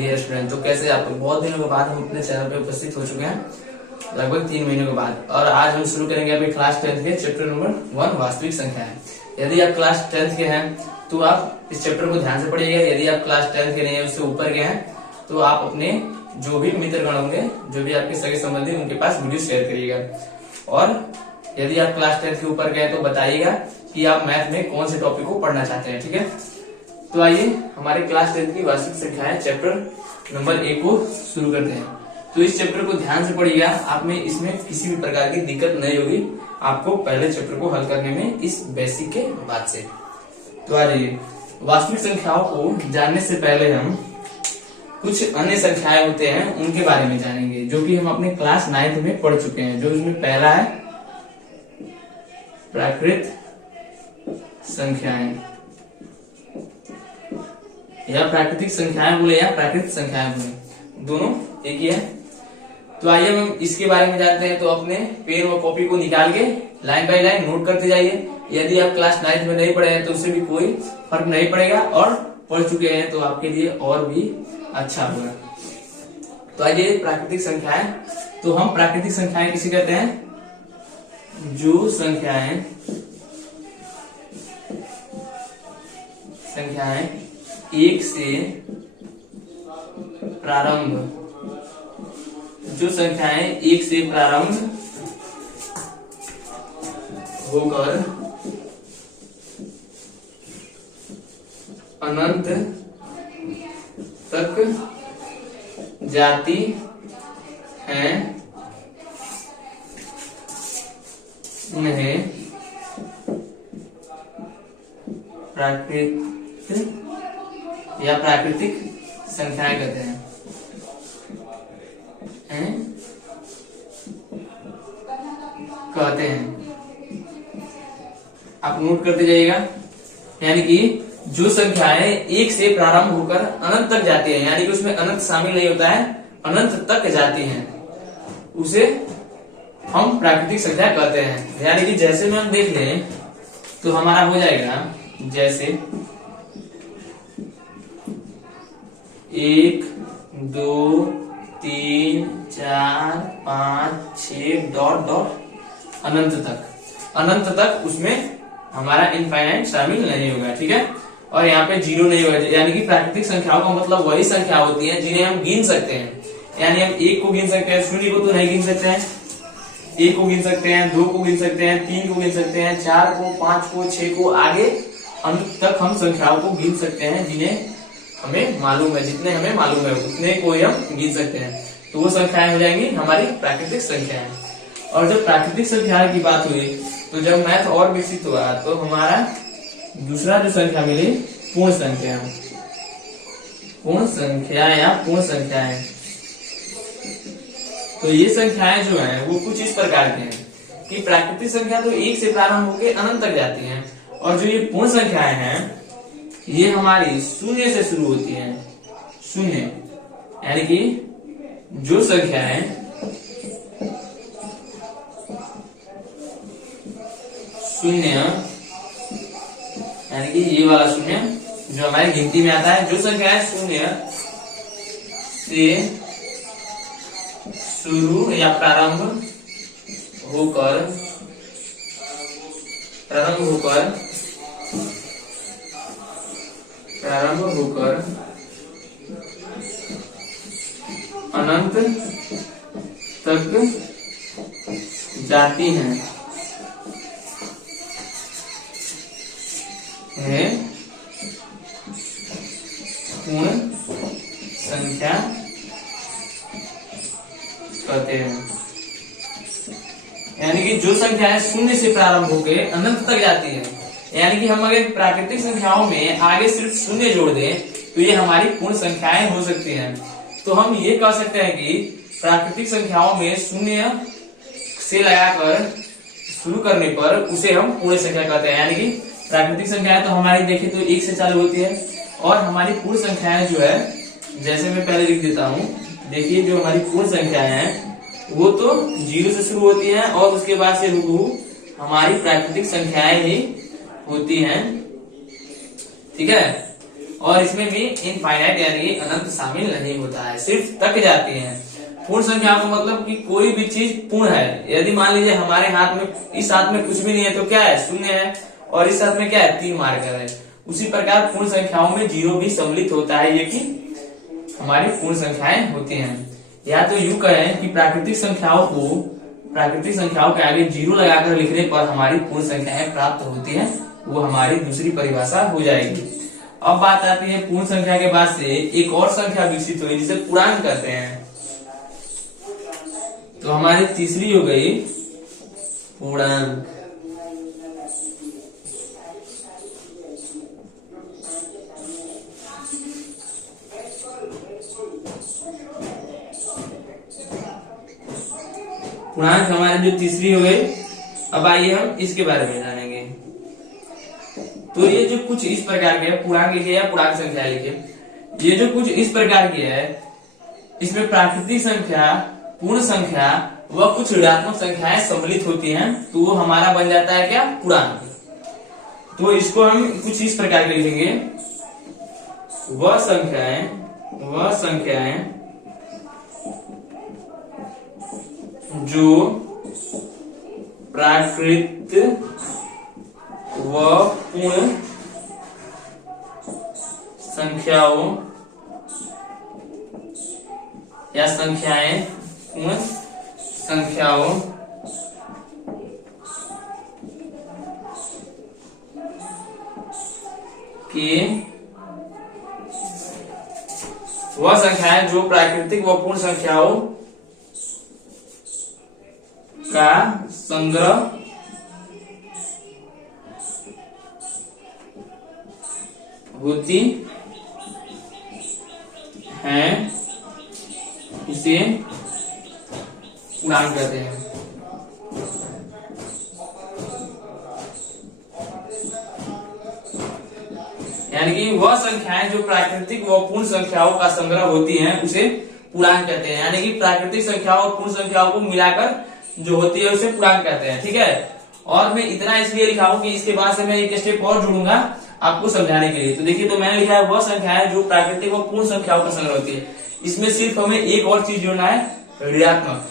Dear student. तो कैसे आप बहुत दिनों के बाद हम अपने चैनल पे उपस्थित हो चुके हैं, लगभग 3 महीनों के बाद। और आज हम शुरू करेंगे अभी क्लास 10 के चैप्टर नंबर 1 वास्तविक संख्याएं। यदि आप क्लास 10 के हैं तो आप इस चैप्टर को ध्यान से पढ़िएगा। यदि आप क्लास 10 के नहीं है, उससे ऊपर के हैं, तो आप अपने जो भी मित्रगण होंगे, जो भी आपके सगे संबंधी, उनके पास वीडियो शेयर करिएगा। और यदि आप क्लास 10 के ऊपर गए तो बताइएगा कि आप मैथ में कौन से टॉपिक को पढ़ना चाहते हैं। ठीक है, तो आइए हमारे क्लास 10 की वार्षिक संख्याएं चैप्टर नंबर 1 को शुरू करते हैं। तो इस चैप्टर को ध्यान से पढ़िएगा, आप में इसमें किसी भी प्रकार की दिक्कत नहीं होगी आपको पहले चैप्टर को हल करने में, इस बेसिक के बाद से। तो आ जाइए, वास्तविक संख्याओं को जानने से पहले हम कुछ अन्य संख्याएं होते हैं उनके बारे में जानेंगे, जो कि हम अपने क्लास 9 में पढ़ चुके हैं। जो इसमें पहला है प्राकृत संख्याएं, या प्राकृतिक संख्याएं बोले या प्राकृतिक संख्याएं बोले, दोनों एक ही है। तो आइए हम इसके बारे में जानते हैं। तो अपने पेन और कॉपी को निकाल के लाइन बाय लाइन नोट करते जाइए। यदि आप क्लास 9 में नहीं पढ़े हैं तो उससे भी कोई फर्क नहीं पड़ेगा, और पढ़ चुके हैं तो आपके लिए और भी अच्छा होगा। तो आइए प्राकृतिक संख्याएं। तो हम प्राकृतिक संख्याएं किसे कहते हैं? जो संख्याएं एक से प्रारंभ, जो संख्याएं एक से प्रारंभ होकर अनंत तक जाती हैं, उन्हें प्राकृतिक या प्राकृतिक संख्याएं कहते हैं। आप नोट करते जाइएगा। यानी कि जो संख्याएं एक से प्रारंभ होकर अनंत तक जाती हैं, यानी कि उसमें अनंत शामिल नहीं होता है, अनंत तक जाती हैं, उसे हम प्राकृतिक संख्या कहते हैं। यानी कि जैसे में हम देख लें तो हमारा हो जाएगा, जैसे 1 2 3 4 5 6 डॉट डॉट अनंत तक, अनंत तक उसमें हमारा इनफाइनाइट शामिल नहीं होगा। ठीक है, और यहाँ पे 0 नहीं होगा। यानी कि प्राकृतिक संख्याओं का मतलब वही संख्या होती है जिन्हें हम गिन सकते हैं। यानी हम 1 को गिन सकते हैं, 0 को तो नहीं गिन सकते हैं। 1 को गिन सकते हैं, 2 को गिन सकते हैं, 3 को गिन सकते हैं, 4 को, 5 को, 6 को, आगे अंत तक हम संख्याओं को गिन सकते हैं जिन्हें हमें मालूम है। जितने हमें मालूम है उतने को हम गिन सकते हैं। तो वो संख्याएं हो जाएंगी हमारी प्राकृतिक संख्याएं। और जब प्राकृतिक संख्या की बात हुई तो जब मैथ और विकसित हुआ तो हमारा दूसरा जो संख्या मिली पूर्ण संख्या, पूर्ण संख्या या पूर्ण संख्याएं। तो ये संख्याएं जो हैं वो कुछ इस प्रकार की हैं कि प्राकृतिक संख्या तो 1 से प्रारंभ होकर अनंत तक जाती हैं, और जो ये पूर्ण संख्याएं हैं ये हमारी 0 से शुरू होती हैं। 0 यानी कि जो संख्याएं 0 यानी कि ये वाला 0 जो हमारी गिनती में आता है, जो संख्या है 0 से शुरू या प्रारंभ होकर अनंत तक जाती हैं, पूर्ण संख्या कहते हैं। यानी कि जो संख्याएं 0 से प्रारंभ होकर अनंत तक जाती है, यानी कि हम अगर प्राकृतिक संख्याओं में आगे सिर्फ 0 जोड़ दें तो ये हमारी पूर्ण संख्याएं हो सकती हैं। तो हम ये कह सकते हैं कि प्राकृतिक संख्याओं में 0 से लगाकर शुरू करने पर उसे हम पूर्ण संख्या कहते हैं। यानी कि प्राकृतिक संख्याएं तो हमारी देखें तो 1 से चालू होती है, और हमारी पूर्ण संख्याएं जो है, जैसे मैं पहले लिख देता हूँ, देखिए जो हमारी पूर्ण संख्याएं हैं वो तो 0 से शुरू होती हैं, और उसके बाद से हमारी प्राकृतिक संख्याएं ही होती हैं। ठीक है, और इसमें भी इनफाइनाइट यानी कि अनंत शामिल नहीं होता है, सिर्फ तक जाती है। पूर्ण संख्या का मतलब कि कोई भी चीज पूर्ण है। यदि मान लीजिए हमारे हाथ में, इस हाथ में कुछ भी नहीं है तो क्या है, शून्य है, और इस हाथ में क्या है, 3 मार्कर है। उसी प्रकार पूर्ण संख्याओं में 0 भी सम्मिलित होता है, ये कि हमारी पूर्ण संख्याएं होती हैं। या तो यूं कहें कि प्राकृतिक संख्याओं के आगे 0 लगाकर लिखने पर हमारी पूर्ण संख्याएं प्राप्त होती हैं, वो हमारी दूसरी परिभाषा हो जाएगी। अब बात आती है पूर्ण संख्या के बाद से एक और संख्या विकसित हुई जिसे पूर्णांक कहते हैं। तो हमारी तीसरी हो गई पूर्णांक। पूर्णांक हमारी जो तीसरी हो गई। अब आइए हम इसके बारे में जानेंगे। तो ये जो कुछ इस प्रकार के पूर्णांक लिखे या पूर्णांक संख्या लिखे, ये जो कुछ इस प्रकार की है, इसमें प्राकृतिक संख्या, पूर्ण संख्या व कुछ ऋणात्मक संख्याएं सम्मिलित होती हैं, तो वो हमारा बन जाता है क्या, पूर्णांक। तो इसको हम कुछ इस प्रकार के लिखेंगे, वह संख्याएं जो प्राकृत व पूर्ण संख्याओं या संख्याएं पूर्ण संख्याओं के, वह संख्याएं जो प्राकृतिक व पूर्ण संख्याओं का संग्रह होती हैं, इसे पूर्णांक कहते हैं। यानी कि वह संख्याएं जो प्राकृतिक व पूर्ण संख्याओं का संग्रह होती हैं, उसे पूर्णांक कहते हैं। यानी कि प्राकृतिक संख्याओं और पूर्ण संख्याओं को मिलाकर जो होती है उसे पूर्णांक कहते हैं। ठीक है, और मैं इतना इसलिए लिखा हूं कि इसके बाद से मैं एक स्टेप और जोड़ूंगा आपको समझाने के लिए। तो देखिए, तो मैंने लिखा है वह संख्याएं जो प्राकृतिक व पूर्ण संख्याओं का संग्रह होती है। इसमें सिर्फ हमें एक और चीज जोड़ना है, ऋणात्मक।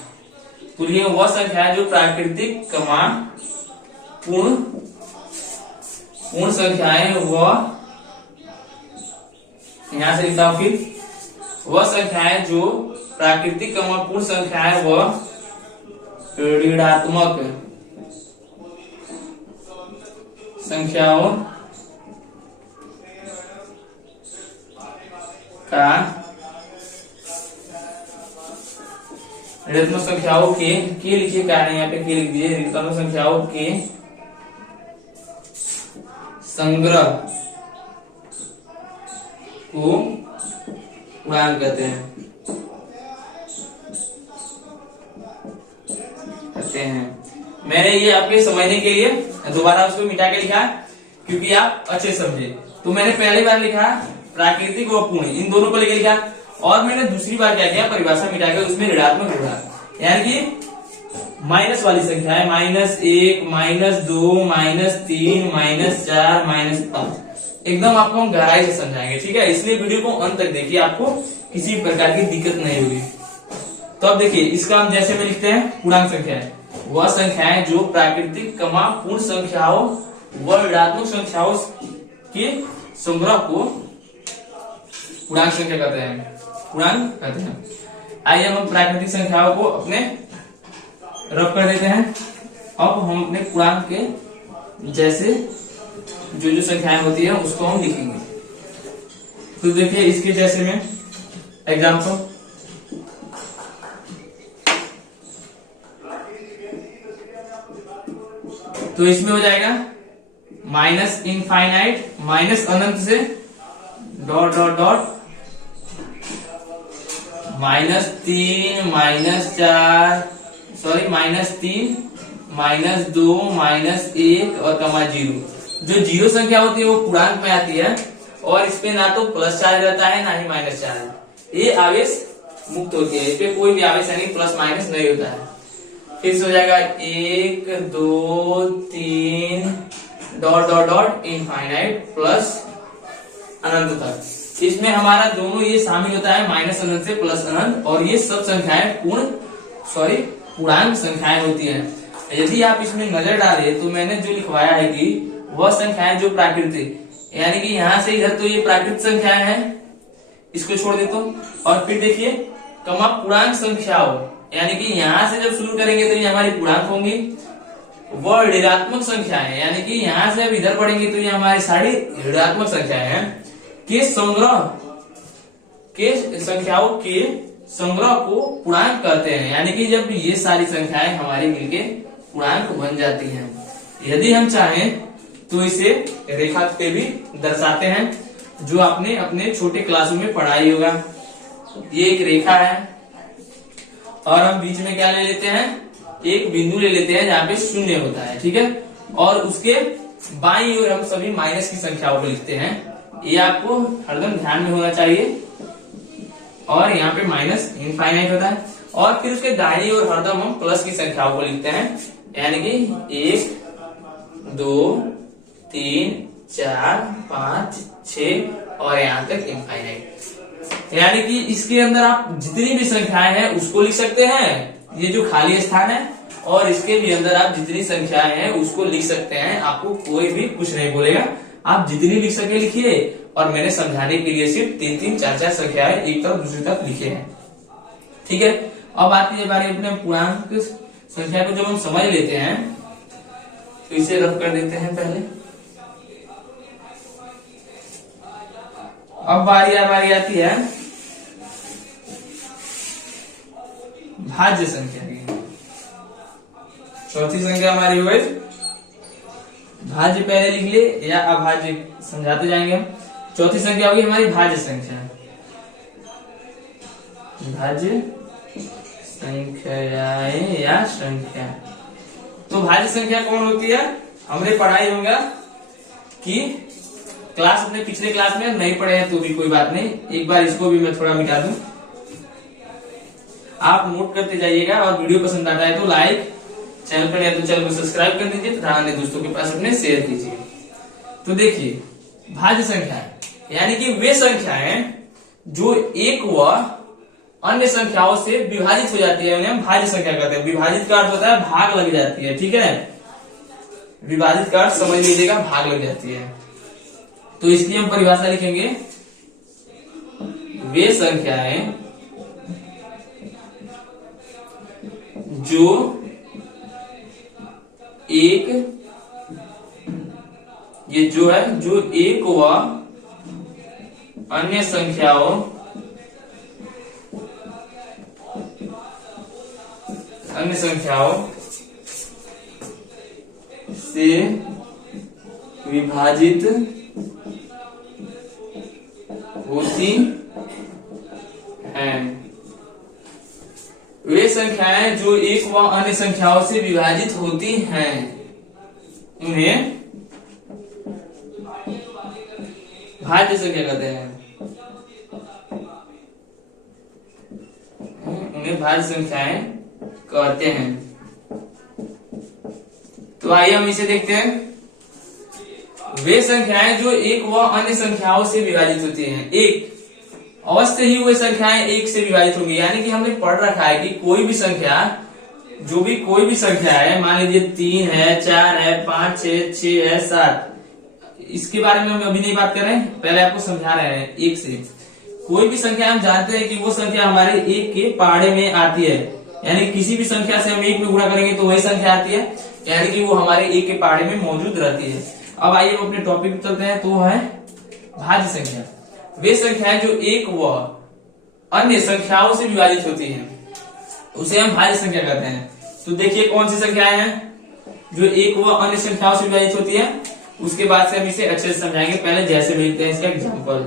तो ये वह संख्याएं जो प्राकृतिक कमा पूर्ण संख्याएं, वह यहां से लिखता हूं, फिर वह संख्याएं जो प्राकृतिक कमा पूर्ण संख्याएं व ऋणात्मक संख्याओं का, ऋणात्मक संख्याओं के लिखिए, कारण यहाँ पे के लिख दिए, ऋणात्मक संख्याओं के संग्रह को पूर्णांक कहते हैं। मैंने ये आपके समझने के लिए दोबारा उसको मिटा के लिखा, क्योंकि आप अच्छे समझे। तो मैंने पहली बार लिखा प्राकृतिक व पूर्ण, इन दोनों को लेकर लिखा, और मैंने दूसरी बार क्या किया, परिभाषा मिटा के उसमें ऋणात्मक जोड़ा। यानी कि माइनस वाली संख्या है, -1, -2, -3, -4, -5। एकदम आपको हम गहराई से समझाएंगे। ठीक है, इसलिए वीडियो को अंत तक देखिए, आपको किसी प्रकार की दिक्कत नहीं होगी। तो अब देखिए, इसका हम जैसे में लिखते हैं पूर्णांक संख्याएं, वह संख्याएं जो प्राकृतिक कमा पूर्ण संख्याओं व ऋणात्मक संख्याओं के संग्रह को पूर्णांक संख्या कहते हैं, पूर्णांक कहते हैं। आइए हम प्राकृतिक संख्याओं को अपने रफ कर देते हैं। अब हम अपने पूर्णांक के जैसे जो संख्याएं होती है उसको हम लिखेंगे। तो देखिए, इसके जैसे में एग्जाम्पल, तो इसमें हो जाएगा माइनस इनफाइनाइट, माइनस अनंत से डॉट डॉट डॉट, -3, -4, सॉरी -3, -2, -1 और कमा 0। जो 0 संख्या होती है वो पूर्णांक में आती है, और इसपे ना तो प्लस चार्ज रहता है ना ही माइनस चार्ज। ये आवेश मुक्त होती है, इसपे कोई भी आवेश यानी प्लस माइनस नहीं होता है। फिर से हो जाएगा 1, 2, 3 dot dot dot infinite plus अनंत तक। इसमें हमारा दोनों ये शामिल होता है, माइनस अनंत से प्लस अनंत, और ये सब संख्याएं पूर्णांक संख्याएं होती हैं। यदि आप इसमें नजर डालें तो मैंने जो लिखवाया है कि वह संख्याएं जो प्राकृतिक, यानी कि यहाँ से इधर तो ये प्राकृतिक संख्याएं हैं, इसको छोड़ देता हूँ। और फिर देखिए कमा पूर्णांक संख्याओं, यानी कि यहाँ से जब शुरू करेंगे तो ये हमारी पूर्णांक होंगी। वह ऋणात्मक संख्याएं, यानी कि यहाँ से अब इधर पढ़ेंगे तो ये हमारी सारी ऋणात्मक संख्याएं हैं के संख्याओं के संग्रह को पूर्णांक कहते हैं। यानी कि जब ये सारी संख्याएं हमारी मिलके पूर्णांक बन जाती हैं। यदि हम चाहें तो इसे रेखा पे भी दर्शाते हैं, जो आपने अपने छोटे क्लासों में पढ़ाई होगा। ये एक रेखा है और हम बीच में क्या ले लेते हैं, एक बिंदु ले लेते हैं जहाँ पे शून्य होता है, ठीक है। और उसके बाईं ओर हम सभी माइनस की संख्याओं को लिखते हैं। ये आपको हरदम ध्यान में होना चाहिए। और यहाँ पे माइनस इनफाइनाइट होता है। और फिर उसके दाहिनी ओर हरदम हम प्लस की संख्याओं को लिखते हैं, यानी कि 1 2 3 4 5 6 और यहाँ तक इनफाइनाइट। यानी कि इसके अंदर आप जितनी भी संख्याएं हैं उसको लिख सकते हैं, ये जो खाली स्थान है, और इसके भी अंदर आप जितनी संख्याएं हैं उसको लिख सकते हैं। आपको कोई भी कुछ नहीं बोलेगा, आप जितनी लिख सके लिखिए। और मैंने समझाने के लिए सिर्फ 3-3 4-4 संख्याएं एक तरफ दूसरी तरफ लिखे हैं, ठीक है। अब आती है बारी अपने पूर्णांक संख्या को जब हम समझ लेते हैं तो इसे रफ कर देते हैं पहले। अब बारी आती है भाज्य संख्या की। चौथी संख्या हमारी हुई भाज्य, पहले लिख ले या अभाज्य समझाते जाएंगे हम। चौथी संख्या होगी हमारी भाज्य संख्या। भाज्य संख्याएं या संख्या। तो भाज्य संख्या कौन होती है, हमने पढ़ाई होगा कि क्लास अपने पिछले क्लास में नहीं पढ़े हैं तो भी कोई बात नहीं, एक बार इसको भी मैं थोड़ा मिटा दूं। आप नोट करते जाइएगा और वीडियो पसंद आता है तो लाइक, चैनल पर नए तो चैनल को सब्सक्राइब कर दीजिए तथा अन्य दोस्तों के पास अपने शेयर कीजिए। तो देखिए भाज्य संख्या यानी कि वे संख्याएं जो एक व अन्य संख्याओं से विभाजित हो जाती है, उन्हें हम भाज्य संख्या कहते हैं। विभाजित का अर्थ होता है भाग लग जाती है, ठीक है। विभाजित का अर्थ समझ लीजिएगा, भाग लग जाती है। तो इसकी हम परिभाषा लिखेंगे, वे संख्याएं जो एक व अन्य संख्याओं से विभाजित होती हैं। वे संख्याएं जो एक व अन्य संख्याओं से विभाजित होती हैं उन्हें भाज्य संख्या कहते हैं। उन्हें भाज्य संख्याएं कहते हैं। तो आइए हम इसे देखते हैं। वे संख्याएं जो एक व अन्य संख्याओं से विभाजित होती हैं। एक अवश्य ही वे संख्याएं एक से विभाजित होंगी, यानी कि हमने पढ़ रखा है कि कोई भी संख्या है, मान लीजिए 3 है, 4 है, 5 6 है, 7, इसके बारे में हम अभी नहीं बात कर रहे हैं, पहले आपको समझा रहे हैं। एक से कोई भी संख्या हम जानते हैं कि वो संख्या हमारे एक के पहाड़े में आती है, यानी किसी भी संख्या से हम एक में गुणा करेंगे तो वही संख्या आती है, यानी कि वो हमारे एक के पहाड़े में मौजूद रहती है। अब आइए हम अपने टॉपिक पे चलते हैं, तो वो है भाज्य संख्या। वे संख्याएं जो एक व अन्य संख्याओं से विभाजित होती हैं उसे हम भाज्य संख्या कहते हैं। तो देखिए कौन सी संख्याएं हैं जो एक व अन्य संख्याओं से विभाजित होती है, उसके बाद से हम इसे अच्छे से समझाएंगे। पहले जैसे भेजते हैं इसका एग्जाम्पल,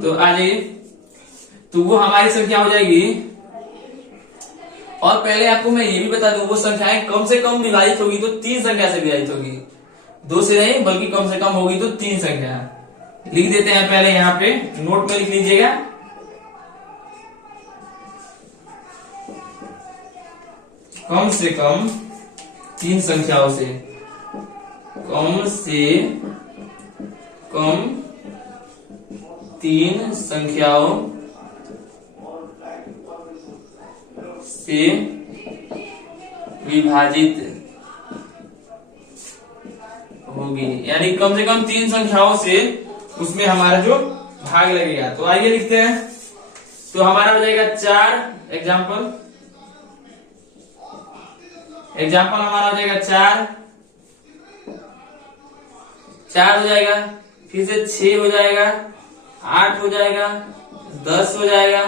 तो आ जाइए। तो वो हमारी संख्या हो जाएगी, और पहले आपको मैं ये भी बता दूं, वो संख्याएं कम से कम विभाजित होगी तो 3 संख्या से विभाजित होगी, 2 से नहीं बल्कि कम से कम होगी तो 3 संख्या। लिख देते हैं पहले, यहाँ पे नोट में लिख लीजिएगा। कम से कम 3 संख्याओं से, कम से कम तीन संख्याओं से विभाजित होगी, यानी कम से कम तीन संख्याओं से उसमें हमारा जो भाग लगेगा। तो आइए लिखते हैं। तो हमारा हो जाएगा 4, एग्जाम्पल हमारा हो जाएगा 4 हो जाएगा, फिर से 6 हो जाएगा, 8 हो जाएगा, 10 हो जाएगा,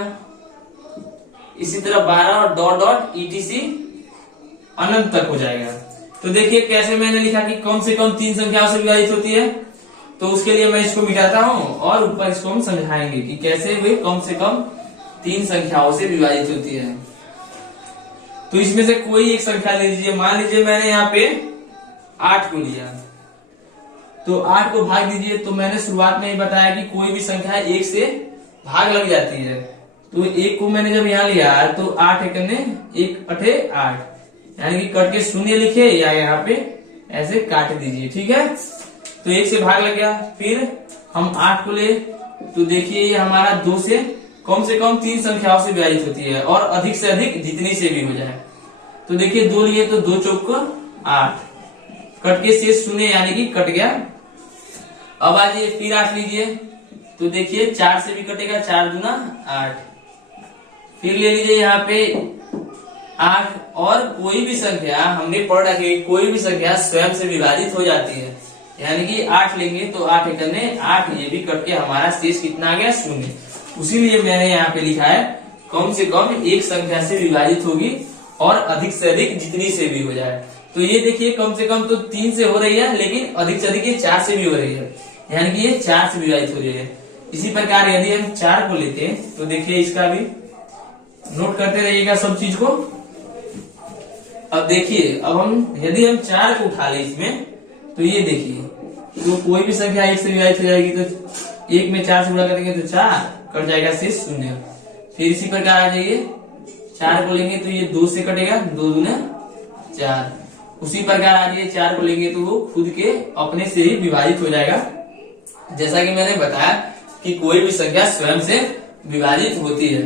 इसी तरह 12 और डॉट डॉट ETC अनंत तक हो जाएगा। तो देखिए कैसे मैंने लिखा कि कम से कम तीन संख्याओं से विभाजित होती है। तो उसके लिए मैं इसको मिटाता हूं और ऊपर इसको हम समझाएंगे कि कैसे वे कम से कम तीन संख्याओं से विभाजित होती है। तो इसमें से कोई एक संख्या ले लीजिए। मान लीजिए मैंने यहाँ पे 8 को लिया, तो 8 को भाग दीजिए। तो मैंने शुरुआत में ही बताया कि कोई भी संख्या 1 से भाग लग जाती है। तो 1 को मैंने जब यहाँ लिया तो 8 एकने 1 अठे 8, यानी कि कट के शून्य लिखे या यहाँ पे ऐसे काट दीजिए, ठीक है। तो 1 से भाग लग गया। फिर हम 8 को ले, तो देखिए ये हमारा 2 से कम 3 संख्याओं से विभाजित होती है और अधिक से अधिक जितनी से भी हो जाए। तो देखिए 2 लिए तो 2 चौक 8, कट के शेष शून्य यानी कि कट गया। अब आ जाइए फिर 8 लीजिए, तो देखिए 4 से भी कटेगा, 4 दूना 8। फिर ले लीजिए यहाँ पे 8, और कोई भी संख्या हमने पढ़ रखी, कोई भी संख्या स्वयं से विभाजित हो जाती है, यानी कि 8 लेंगे तो 8 एकने 8, ये भी कट के हमारा शेष कितना आ गया, शून्य। उसीलिए मैंने यहाँ पे लिखा है कम से कम एक संख्या से विभाजित होगी और अधिक से अधिक जितनी से भी हो जाए। तो ये देखिए कम से कम तो 3 से हो रही है, लेकिन अधिक से अधिक ये 4 से भी हो रही है, यानी कि ये 4 से विभाजित हो रही है। इसी प्रकार यदि हम 4 को लेते हैं तो देखिए इसका भी नोट करते रहिएगा सब चीज को। अब देखिए अब हम यदि हम 4 को उठा ले इसमें, तो ये देखिए तो कोई भी संख्या 1 से विभाजित हो जाएगी। तो 1 में 4 से गुणा करेंगे तो 4, कट जाएगा शेष शून्य। फिर इसी प्रकार आ जाइए 4 को लेंगे तो ये 2 से कटेगा, 2 दूना 4। उसी प्रकार आ जाइए 4 को लेंगे तो वो खुद के अपने से ही विभाजित हो जाएगा। जैसा कि मैंने बताया कि कोई भी संख्या स्वयं से विभाजित होती है।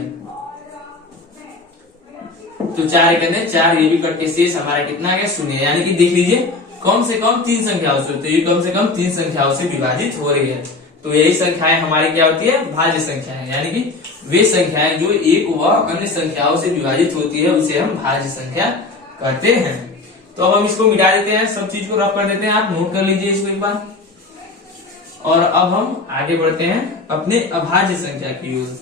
तो 4 कहते 4, ये भी कट के शेष हमारा कितना है, शून्य। यानी कि देख लीजिए कम से कम 3 संख्याओं से, तो ये कम से कम 3 संख्याओं से विभाजित हो रही है। तो यही संख्याएं हमारी क्या होती है, भाज्य संख्याएं, यानी कि वे संख्याएं जो एक व अन्य संख्याओं से विभाजित होती है उसे हम भाज्य संख्या कहते हैं। तो अब हम इसको मिटा देते हैं, सब चीज को रफ कर देते हैं, आप नोट कर लीजिए इसको एक बार। और अब हम आगे बढ़ते हैं अपने अभाज्य संख्या की ओर।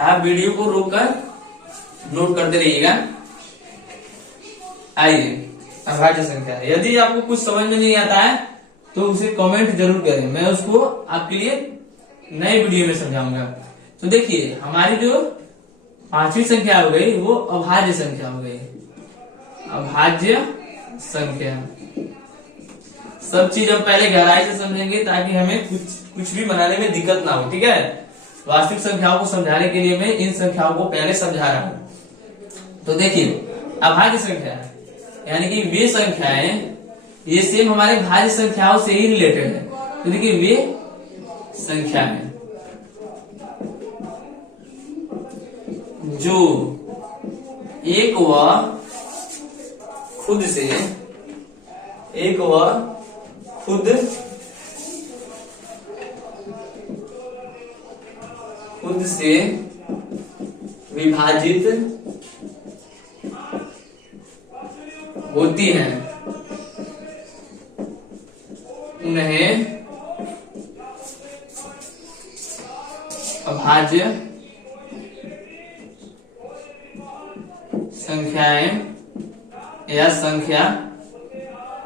आप वीडियो को रोककर नोट करते रहिएगा। आइए अभाज्य संख्या, यदि आपको कुछ समझ में नहीं आता है तो उसे कमेंट जरूर करें, मैं उसको आपके लिए नए वीडियो में समझाऊंगा। तो देखिए हमारी जो 5वीं संख्या हो गई वो अभाज्य संख्या हो गई। अभाज्य संख्या सब चीज हम पहले गहराई से समझेंगे ताकि हमें कुछ भी बनाने में दिक्कत ना हो, ठीक है। वास्तविक संख्याओं को समझाने के लिए मैं इन संख्याओं को पहले समझा रहा हूं। तो देखिए अभाज्य संख्या यानी कि वे संख्याएं, ये सेम हमारे भाज्य संख्याओं से ही रिलेटेड है। तो देखिए वे संख्याएं जो एक व खुद से विभाजित होती हैं, उन्हें अभाज्य संख्याएं या संख्या,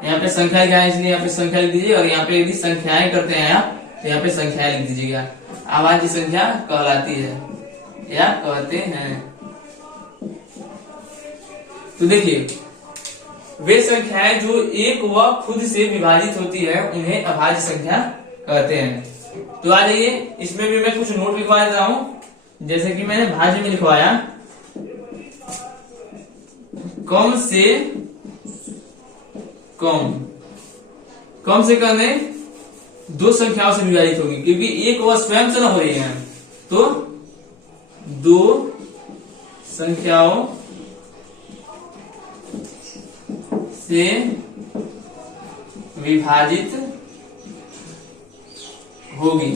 यहाँ पे संख्या क्या है इसलिए यहाँ पे संख्या लिख दीजिए, और यहाँ पे यदि संख्याएं करते हैं आप तो यहाँ पे संख्याएं लिख दीजिएगा। अभाज्य संख्या कहलाती है या कहते हैं। तो देखिए वे संख्याएं जो एक व खुद से विभाजित होती है उन्हें अभाज्य संख्या कहते हैं। तो आ जाइए इसमें भी मैं कुछ नोट लिखवा देता हूं, जैसे कि मैंने भाज्य में लिखवाया, कम से कम कम से कम है 2 संख्याओं से विभाजित होगी, क्योंकि एक वह स्वयं से ना हो रही है, तो 2 संख्याओं से विभाजित होगी।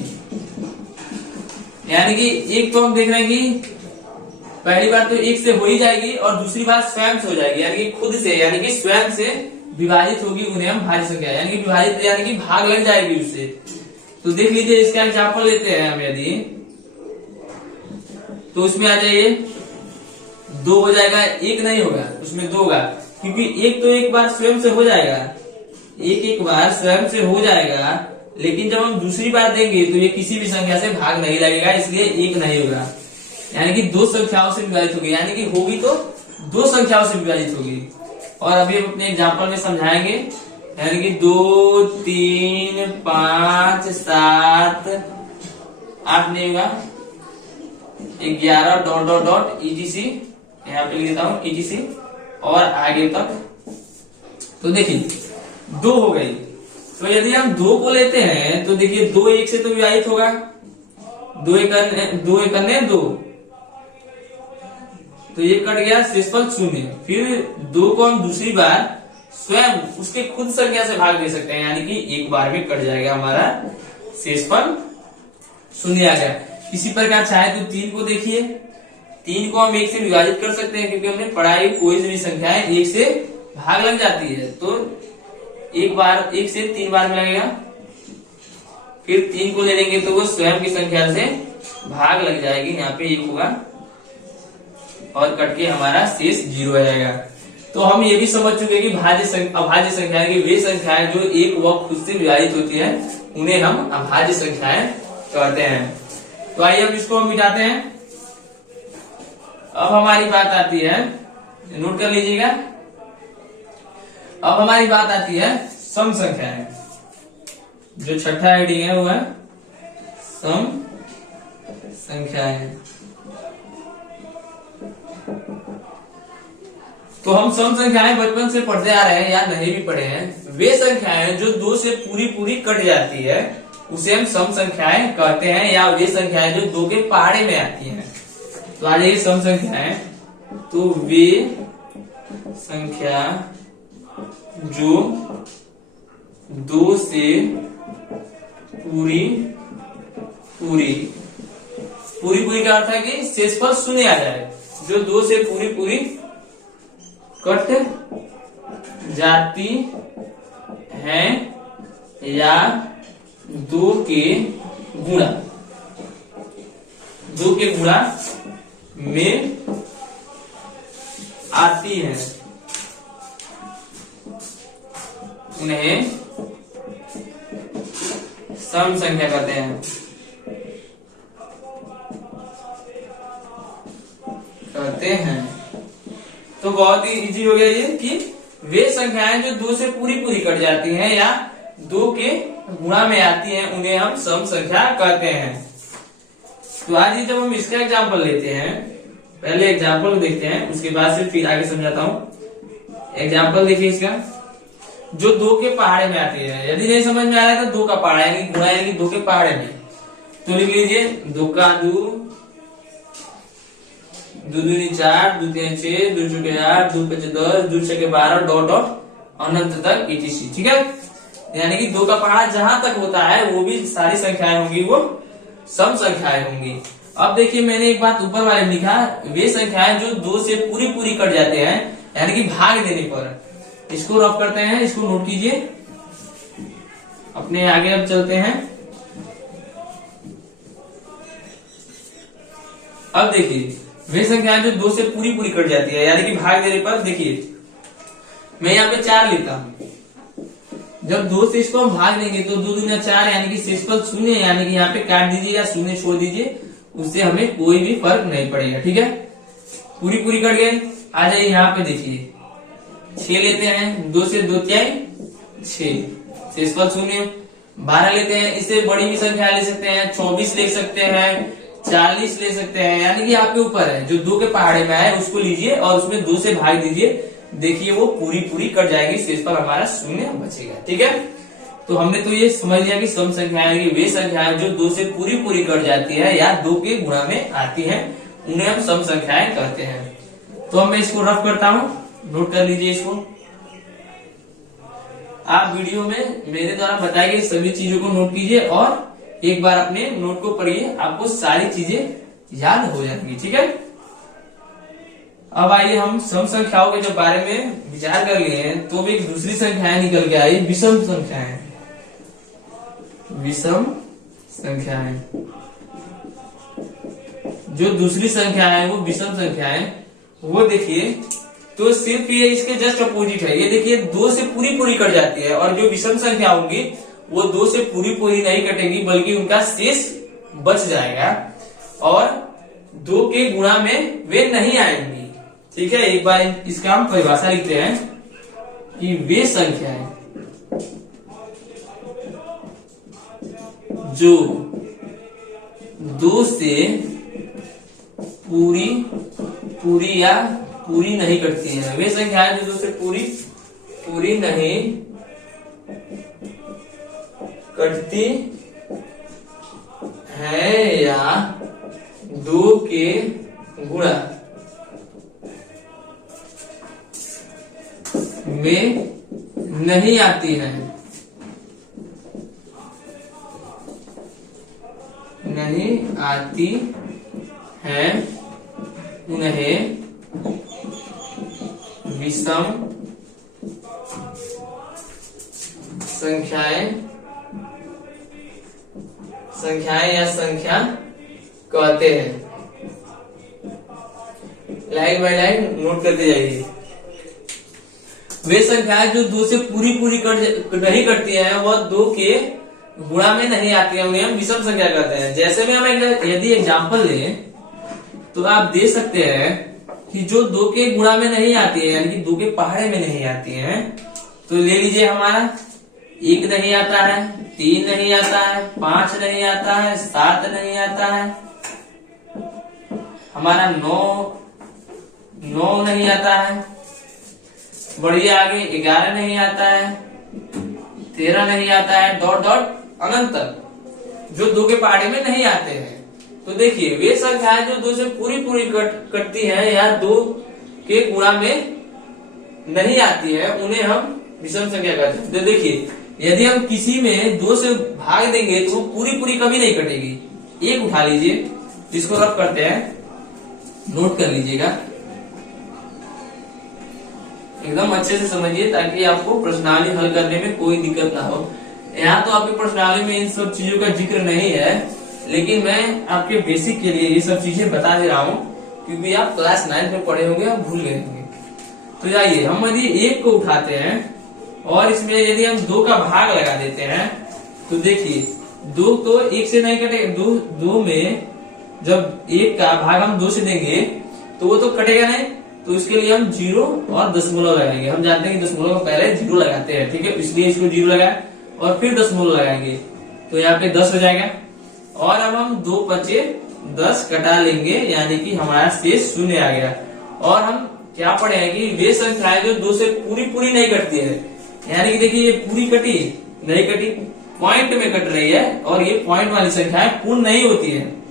यानी कि एक तो हम देख रहे हैं कि पहली बार तो एक से हो ही जाएगी और दूसरी बार स्वयं से हो जाएगी, यानी कि खुद से, यानी कि स्वयं से विभाजित होगी, उन्हें हम भाज्य संख्या, यानी कि विभाजित यानी कि भाग लग जाएगी उससे। तो देख लीजिए इसका एग्जाम्पल लेते हैं हम, यदि तो उसमें आ जाइए 2 हो जाएगा, 1 नहीं होगा, उसमें 2 होगा, क्योंकि एक तो एक बार स्वयं से हो जाएगा, एक बार स्वयं से हो जाएगा, लेकिन जब हम दूसरी बार देंगे तो ये किसी भी संख्या से भाग नहीं लगेगा, इसलिए 1 नहीं होगा। यानी कि 2 संख्याओं से विभाजित होगी, यानी कि होगी तो 2 संख्याओं से विभाजित होगी। और अभी हम अपने एग्जाम्पल में समझाएंगे, यानी कि 2, 3, 5, 7, 8 नहीं होगा, 11 डॉट डॉट डॉट etc, यहाँ पे लिख देता हूँ etc और आगे तक। तो देखिए 2 हो गई, तो यदि हम 2 को लेते हैं तो देखिए 2 1 से तो विभाजित होगा, 2 एक 2, तो ये कट गया, शेषफल 0। फिर 2 को हम दूसरी बार स्वयं उसके खुद संख्या से भाग दे सकते हैं, यानी कि एक बार में कट जाएगा हमारा शेषफल 0 आ गया। इसी प्रकार चाहे तो 3 को देखिए, 3 को हम 1 से विभाजित कर सकते हैं, क्योंकि हमने पढ़ाई कोई भी संख्या है 1 से भाग लग जाती है, तो एक बार 1 से 3 बार में लगेगा। फिर 3 को ले लेंगे तो वो स्वयं की संख्या से भाग लग जाएगी, यहाँ पे 1 होगा और कट के हमारा शेष 0 आ जाएगा। तो हम ये भी समझ चुके हैं कि अभाज्य संख्याएं की वे संख्याएं जो एक व खुद से विभाजित होती है, उन्हें हम अभाज्य संख्याएं कहते हैं। तो आइए अब इसको हम मिटाते हैं। अब हमारी बात आती है, नोट कर लीजिएगा, अब हमारी बात आती है सम संख्याएं। जो छठा हेडिंग है वो है सम संख्याएं। तो हम सम संख्याएं बचपन से पढ़ते आ रहे हैं या नहीं भी पढ़े हैं, वे संख्याएं जो 2 से पूरी कट जाती है उसे हम सम संख्याएं कहते हैं, या वे संख्याएं जो 2 के पहाड़े में आती हैं। तो आ जाइए सम संख्याएं, तो वे संख्या जो 2 से पूरी का अर्थ है कि शेषफल 0 आ जाए, जो 2 से पूरी कट जाती है या 2 के गुणा में आती है, उन्हें सम संख्या कहते हैं। तो बहुत ही इजी हो गया ये कि वे संख्याएं जो 2 से पूरी कट जाती हैं या 2 के गुणा में आती हैं, उन्हें हम सम संख्या कहते हैं। तो आज ही जब हम इसका एग्जाम्पल लेते हैं, पहले एग्जाम्पल देखते हैं, उसके बाद फिर आगे समझाता हूँ। एग्जाम्पल देखिए इसका, जो 2 के पहाड़े में आती है। यदि नहीं समझ में आ रहा है तो 2 का पहाड़ा यानी गुणा यानी 2 के पहाड़े में, तो लिख लीजिए 2 का 2, 2 दूनी 4, 2 3 6, 2 चौके 8, 2 5 10, 2 छके 12 डॉट डॉट अनंत तक etc। ठीक है, यानी कि 2 का पहाड़ा जहां तक होता है वो भी सारी संख्याएं होंगी, वो सम संख्याएं होंगी। अब देखिए मैंने एक बात ऊपर वाले में लिखा, वे संख्याएं जो 2 से पूरी कट जाते हैं, यानी कि भाग देने पर। इसको रफ करते हैं, इसको नोट कीजिए, अपने आगे अब चलते हैं। अब देखिए वे संख्याएं जो 2 से पूरी कट जाती है, यानी कि भाग देने पर। देखिए मैं यहाँ पे 4 लेता हूँ, जब 2 से इसको हम भाग देंगे तो 2 दूना 4 यानी कि शेषफल 0, यानी कि यहाँ पे काट दीजिए या 0 छोड़ दीजिए, उससे हमें कोई भी फर्क नहीं पड़ेगा। ठीक है, पूरी कट गए। आ जाइए यहाँ पे देखिए 6 लेते हैं, 2 से 2 तिहाई 6, शेषफल 0। 12 लेते हैं, इससे बड़ी भी संख्या ले सकते हैं, 24 ले सकते हैं, 40 ले सकते हैं, यानी कि आपके ऊपर है। जो 2 के पहाड़े में है उसको लीजिए और उसमें 2 से भाग दीजिए, देखिए वो पूरी पूरी कट जाएगी, शेष पर हमारा शून्य बचेगा। ठीक है, तो हमने तो ये समझ लिया कि सम संख्याएं वे संख्याएं जो 2 से पूरी पूरी कट जाती है या 2 के गुणा में आती हैं, उन्हें हम सम संख्याएं कहते हैं। तो अब मैं इसको रफ करता हूं, नोट कर लीजिए इसको। आप वीडियो में मेरे द्वारा बताई गई सभी चीजों को नोट कीजिए और एक बार अपने नोट को पढ़िए, आपको सारी चीजें याद हो जाएंगी। ठीक है, अब आइए हम सम संख्याओं के जो बारे में विचार कर लिए हैं, तो भी एक दूसरी संख्याएं निकल के आई, विषम संख्याएं। विषम संख्याएं, जो दूसरी संख्या है वो विषम संख्या है, वो देखिए तो सिर्फ ये इसके जस्ट अपोजिट है। ये देखिए 2 से पूरी पूरी कट जाती है, और जो विषम संख्या होंगी वो 2 से पूरी पूरी नहीं कटेगी, बल्कि उनका शेष बच जाएगा और 2 के गुणा में वे नहीं आएंगी। ठीक है, एक बार इसका हम परिभाषा लिखते हैं कि वे संख्याएं जो 2 से पूरी या पूरी नहीं कटती है, वे संख्याएं जो 2 से पूरी नहीं कटती है या 2 के गुणा में नहीं आती है, उन्हें विषम संख्याएं या संख्या कहते हैं। लाइन बाय लाइन नोट करते जाइए। वे संख्याएं जो 2 से पूरी नहीं कटती हैं, वह 2 के गुणा में नहीं आती है, उन्हें हम विषम संख्या कहते हैं। जैसे में हम यदि एग्जाम्पल लें तो आप दे सकते हैं कि जो 2 के गुणा में नहीं आती है, यानी कि 2 के पहाड़े में नहीं आती है, तो ले लीजिए हमारा 1 नहीं आता है, 3 नहीं आता है, 5 नहीं आता है, 7 नहीं आता है, हमारा 9 नहीं आता है, बढ़िए आगे 11 नहीं आता है, 13 नहीं आता है, डॉट डॉट अनंत तक जो 2 के पहाड़े में नहीं आते हैं। तो देखिए वे संख्याएं जो 2 से पूरी कटती है या 2 के गुणा में नहीं आती है, उन्हें हम विषम संख्या कहते हैं। तो देखिए यदि हम किसी में 2 से भाग देंगे तो वो पूरी कभी नहीं कटेगी। 1 उठा लीजिए, जिसको रफ करते हैं, नोट कर लीजिएगा, एकदम अच्छे से समझिए ताकि आपको प्रश्नावली हल करने में कोई दिक्कत ना हो। यहाँ तो आपकी प्रश्नावली में इन सब चीजों का जिक्र नहीं है, लेकिन मैं आपके बेसिक के लिए ये सब चीजें बता दे रहा हूँ, क्योंकि आप क्लास 9 में पढ़े होंगे, आप भूल गए होंगे। तो जाइए हम यदि 1 को उठाते हैं और इसमें यदि हम 2 का भाग लगा देते हैं, तो देखिए 2 तो 1 से नहीं कटेगा, 2 में जब 1 का भाग हम 2 से देंगे तो वो तो कटेगा नहीं, तो इसके लिए हम 0 और दशमलव लगाएंगे। हम जानते हैं कि दशमलव को पहले 0 लगाते हैं, ठीक है, इसलिए इसको 0 लगाए और फिर दशमलव लगाएंगे, तो यहाँ पे 10 हो जाएगा। और अब हम 2 बचे 10 कटा लेंगे, यानी कि हमारा शेष 0 आ गया। और हम क्या पढ़े हैं कि वे संख्याएं जो 2 से पूरी नहीं कटती है, यानी कि देखिए ये पूरी कटी नहीं कटी, पॉइंट में कट रही है, और ये पॉइंट वाली संख्याएं पूर्ण नहीं होती है।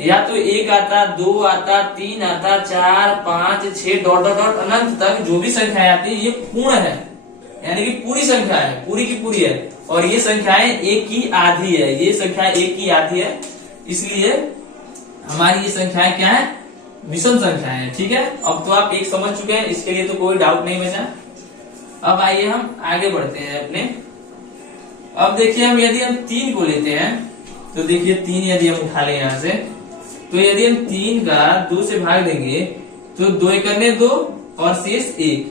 या तो 1 आता, 2 आता, 3 आता, 4, 5, 6 डॉट डॉट डॉट अनंत तक जो भी संख्याएं आती है ये पूर्ण है, यानी कि पूरी संख्या है, पूरी की पूरी है। और ये संख्याएं 1 की आधी है, ये संख्या 1 की आधी है, इसलिए हमारी ये संख्याएं क्या है, विषम संख्याएं है। ठीक है, अब तो आप 1 समझ चुके हैं, इसके लिए तो कोई डाउट नहीं बचा। अब आइए हम आगे बढ़ते हैं अपने। अब देखिए हम यदि हम 3 को लेते हैं, तो देखिए 3 यदि हम उठा लें यहाँ से, तो यदि हम 3 का 2 से भाग देंगे तो 2 एकने 2 और शेष 1,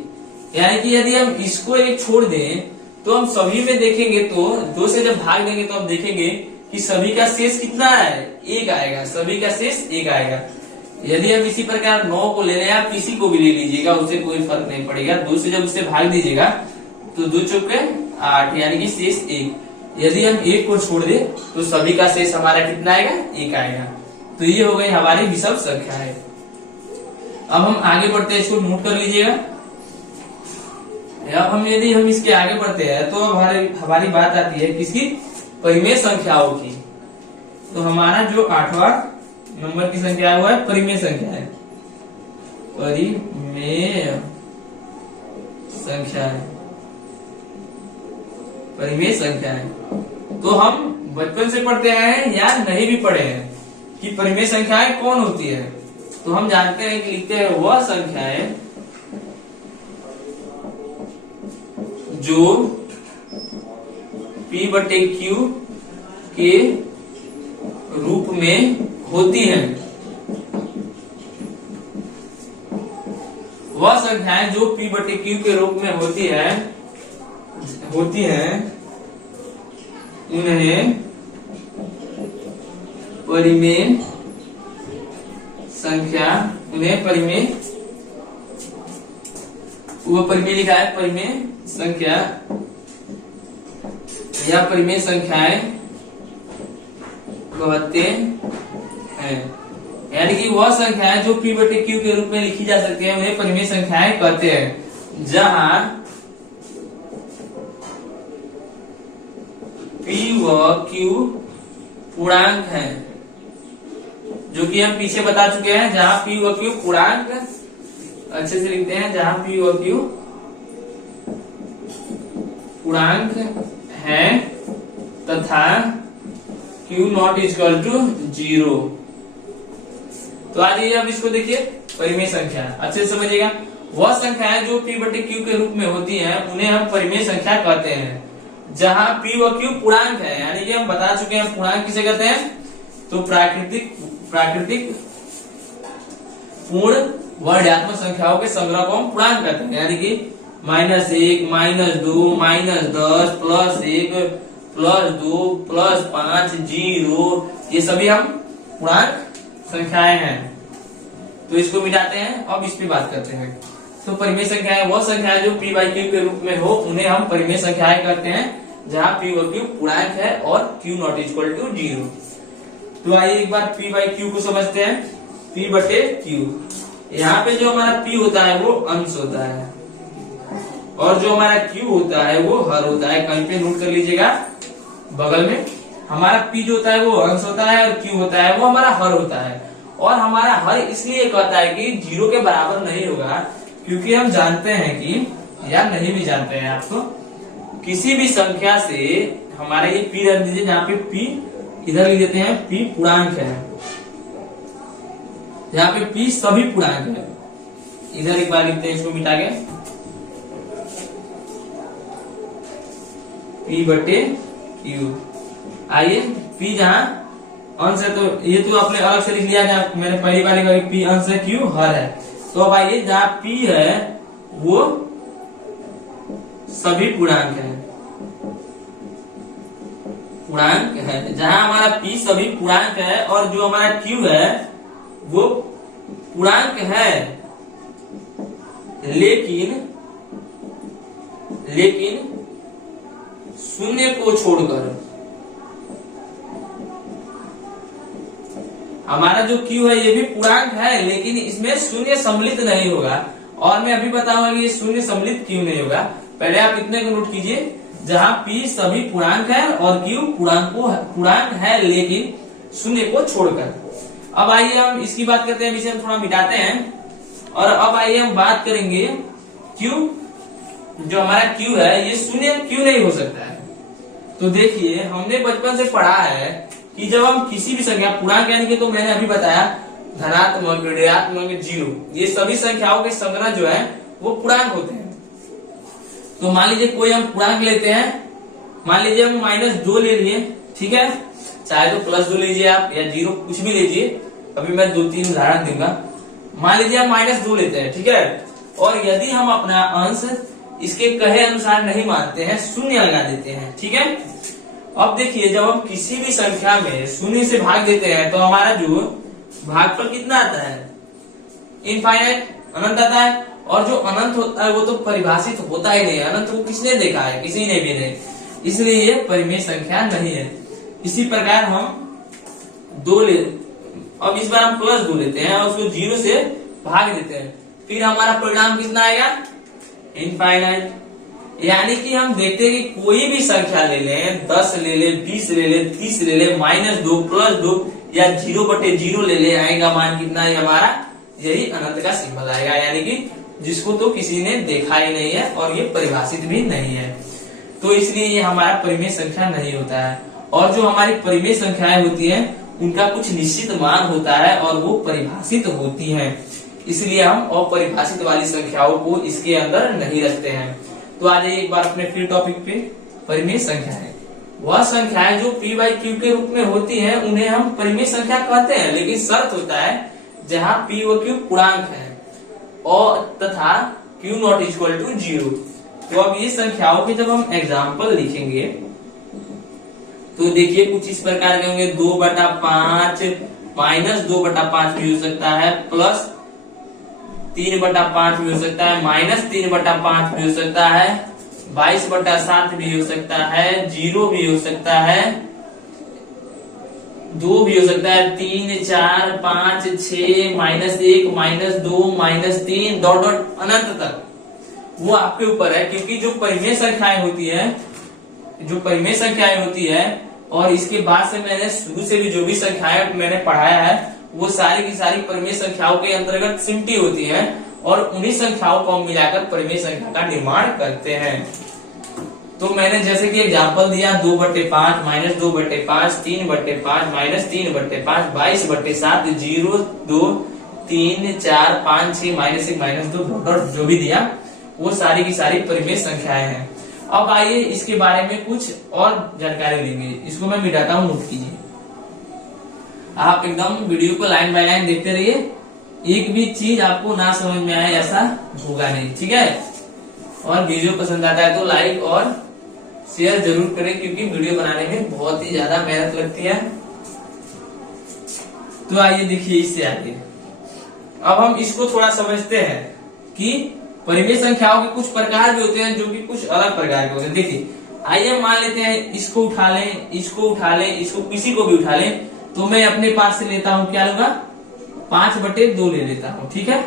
यानी कि यदि हम इसको 1 छोड़ दें तो हम सभी में देखेंगे, तो 2 से जब भाग देंगे तो हम देखेंगे कि सभी का शेष कितना है, 1 आएगा, सभी का शेष 1 आएगा। यदि हम इसी प्रकार 9 को ले रहे हैं, आप किसी को भी ले लीजिएगा, उससे कोई फर्क नहीं पड़ेगा। 2 से जब उससे भाग दीजिएगा तो 2 चौके 8, यानी कि शेष 1। यदि हम 1 को छोड़ दे तो सभी का शेष हमारा कितना आएगा, 1 आएगा। तो ये हो गई हमारी विषम संख्या है। अब हम आगे बढ़ते हैं, इसको नोट कर लीजिएगा। अब यदि हम इसके आगे बढ़ते हैं तो हमारी बात आती है किसकी, परिमेय संख्याओं की। तो हमारा जो 8वां नंबर की संख्या है वो है परिमेय संख्या है, परिमेय संख्या है, परिमेय संख्या है। तो हम बचपन से पढ़ते हैं या नहीं भी पढ़े हैं कि परिमेय संख्याएं कौन होती है, तो हम जानते हैं कि लिखते हैं वह संख्याएं जो P/Q के रूप में होती हैं, वह संख्याएं जो P/Q के रूप में होती हैं उन्हें परिमेय संख्या, उन्हें परिमेय, वो परिमेय लिखा है परिमेय संख्या या परिमेय संख्याएं कहते हैं। यानी कि वह संख्याएं जो P/Q के रूप में लिखी जा सकती है उन्हें परिमेय संख्याएं कहते हैं, जहां P व Q पूर्णांक है, जो कि हम पीछे बता चुके हैं। जहां P व Q पूर्णांक, अच्छे से लिखते हैं, जहां P व Q पूर्णांक है तथा Q नॉट इक्वल टू 0। तो आ जाइए अब इसको देखिए, परिमेय संख्या अच्छे से समझिएगा। वह संख्याएं जो P/Q के रूप में होती हैं उन्हें हम परिमेय संख्या कहते हैं, जहां P व Q पूर्णांक है। यानी कि हम बता चुके हैं पूर्णांक किसे कहते हैं, तो प्राकृतिक पूर्ण वर्णात्मक संख्याओं के संग्रह को हम पूर्णांक कहते हैं। यानी कि -1, -2, -10, +1, +2, +5, 0, ये सभी हम पूर्णांक संख्याएं हैं। तो इसको मिटाते हैं, अब इस पे बात करते हैं। तो परिमेय संख्याएं वह संख्याएं जो P/Q के रूप में हो उन्हें हम परिमेय संख्याएं कहते हैं, जहां P व Q पूर्णांक है और Q नॉट इक्वल टू 0। तो आइए एक बार P/Q को समझते हैं। P/Q, यहाँ पे जो हमारा P होता है वो अंश होता है और जो हमारा Q होता है वो हर होता है। कहीं पे नोट कर लीजिएगा बगल में, हमारा P जो होता है वो अंश होता है और Q होता है वो हमारा हर होता है। और हमारा हर इसलिए कहता है कि 0 के बराबर नहीं होगा, क्योंकि हम जानते हैं कि, या नहीं भी जानते हैं आपको, किसी भी संख्या से हमारे ये P रख दीजिए, जहाँ पे P इधर लिख देते हैं, P पूर्णांक है, यहाँ पे P सभी पूर्णांक है। इधर एक बार लिखते हैं इसको मिटा के, P/Q। आइए P जहां अंश है, तो ये तो आपने अलग से लिख लिया, जहां मैंने पहली बार लिखा P अंश है, Q हर है। तो अब आइए जहां P है वो सभी पूर्णांक है, जहां हमारा P सभी पूर्णांक है और जो हमारा Q है वो पूर्णांक है, लेकिन शून्य को छोड़कर। हमारा जो Q है ये भी पूर्णांक है, लेकिन इसमें शून्य सम्मिलित नहीं होगा। और मैं अभी बताऊंगा कि ये शून्य सम्मिलित क्यों नहीं होगा। पहले आप इतने को नोट कीजिए, जहां P सभी पूर्णांक है और Q पूर्णांक है लेकिन शून्य को छोड़कर। अब आइए हम इसकी बात करते हैं, इसे हम थोड़ा मिटाते हैं। और अब आइए हम बात करेंगे Q, जो हमारा Q है ये शून्य क्यों नहीं हो सकता है। तो देखिए, हमने बचपन से पढ़ा है कि जब हम किसी भी संख्या पूर्णांक, यानी कि, तो मैंने अभी बताया धनात्मक, ऋणात्मक, 0, ये सभी संख्याओं के संग्रह जो है वो पूर्णांक होते हैं। तो मान लीजिए कोई हम पूर्णांक लेते हैं, मान लीजिए हम -2 ले लिए, ठीक है, चाहे तो +2 लीजिए आप या 0 कुछ भी लीजिए। अभी मैं 2-3 उदाहरण दूंगा। मान लीजिए हम -2 लेते हैं, ठीक है, और यदि हम अपना अंश इसके कहे अनुसार नहीं मानते हैं, शून्य लगा देते हैं, ठीक है। अब देखिए, जब हम किसी भी संख्या में शून्य से भाग देते हैं तो हमारा जो भागफल कितना आता है, इनफाइनाइट, अनंत आता है। और जो अनंत होता है वो तो परिभाषित होता ही नहीं है, अनंत को किसने देखा है, किसी ने भी नहीं, इसलिए ये परिमेय संख्या नहीं है। इसी प्रकार हम 2 ले, अब इस बार हम +2 लेते हैं और उसको 0 से भाग देते हैं, फिर हमारा परिणाम कितना आएगा, इनफाइनाइट। यानी कि हम देखते हैं कि कोई भी संख्या ले लें, 10 ले ले, 20 ले ले, 30 ले ले, -2 +2 या 0/0 ले ले, आएगा मान कितना है हमारा, यही अनंत का सिंबल आएगा। यानी कि जिसको तो किसी ने देखा ही नहीं है और ये परिभाषित भी नहीं है, तो इसलिए ये हमारा परिमेय संख्या नहीं होता है। और जो हमारी परिमेय संख्याएं होती हैं उनका कुछ निश्चित मान होता है और वो परिभाषित होती हैं, इसलिए हम अपरिभाषित वाली संख्याओं को इसके अंदर नहीं रखते हैं। तो आ जाइए एक बार अपने फिर टॉपिक पे, परिमेय संख्याएं। वह संख्याएं जो p/q के रूप में होती हैं उन्हें हम परिमेय संख्या कहते हैं, लेकिन शर्त होता है जहाँ p व q पूर्णांक है और तथा q नॉट इक्वल टू 0। तो अब ये संख्याओं के जब हम एग्जाम्पल लिखेंगे तो देखिए कुछ इस प्रकार के होंगे, 2/5, -2/5 भी हो सकता है, +3/5 भी हो सकता है, -3/5 भी हो सकता है, 22/7 भी हो सकता है, 0 भी हो सकता है, 2 भी हो सकता है, 3, 4, 5, 6, -1, -2, -3 डॉट डॉट अनंत तक। वो आपके ऊपर है, क्योंकि जो परिमेय संख्याएं होती है और इसके बाद से मैंने शुरू से भी जो भी संख्याएं मैंने पढ़ाया है वो सारी की सारी परिमेय संख्याओं के अंतर्गत सिमटी होती हैं और उन्हीं संख्याओं को हम मिलाकर परिमेय संख्या का निर्माण करते हैं। तो मैंने जैसे कि एग्जांपल दिया 2/5, -2/5, 3/5, -3/5, 22/7, 0, 2, 3, 4, 5, 6, -1, -2 जो भी दिया वो सारी की सारी परिमेय संख्याएं हैं। अब आइए इसके बारे में कुछ और जानकारी लेंगे। इसको मैं मिटाता हूँ, नोट कीजिए। आप एकदम वीडियो को लाइन बाय लाइन देखते रहिए, एक भी चीज आपको ना समझ में आए ऐसा होगा नहीं, ठीक है। और वीडियो पसंद आता है तो लाइक और शेयर जरूर करें, क्योंकि वीडियो बनाने में बहुत ही ज्यादा मेहनत लगती है। तो आइए देखिए इससे आगे, अब हम इसको थोड़ा समझते हैं कि परिमेय संख्याओं के कुछ प्रकार भी होते हैं जो कि कुछ अलग प्रकार के होते हैं। देखिए आइए मान लेते हैं इसको उठा लें, इसको उठा लें, इसको किसी को भी उठा लें, तो मैं अपने पास से लेता हूँ, क्या लूंगा, 5/2 ले लेता हूँ, ठीक है।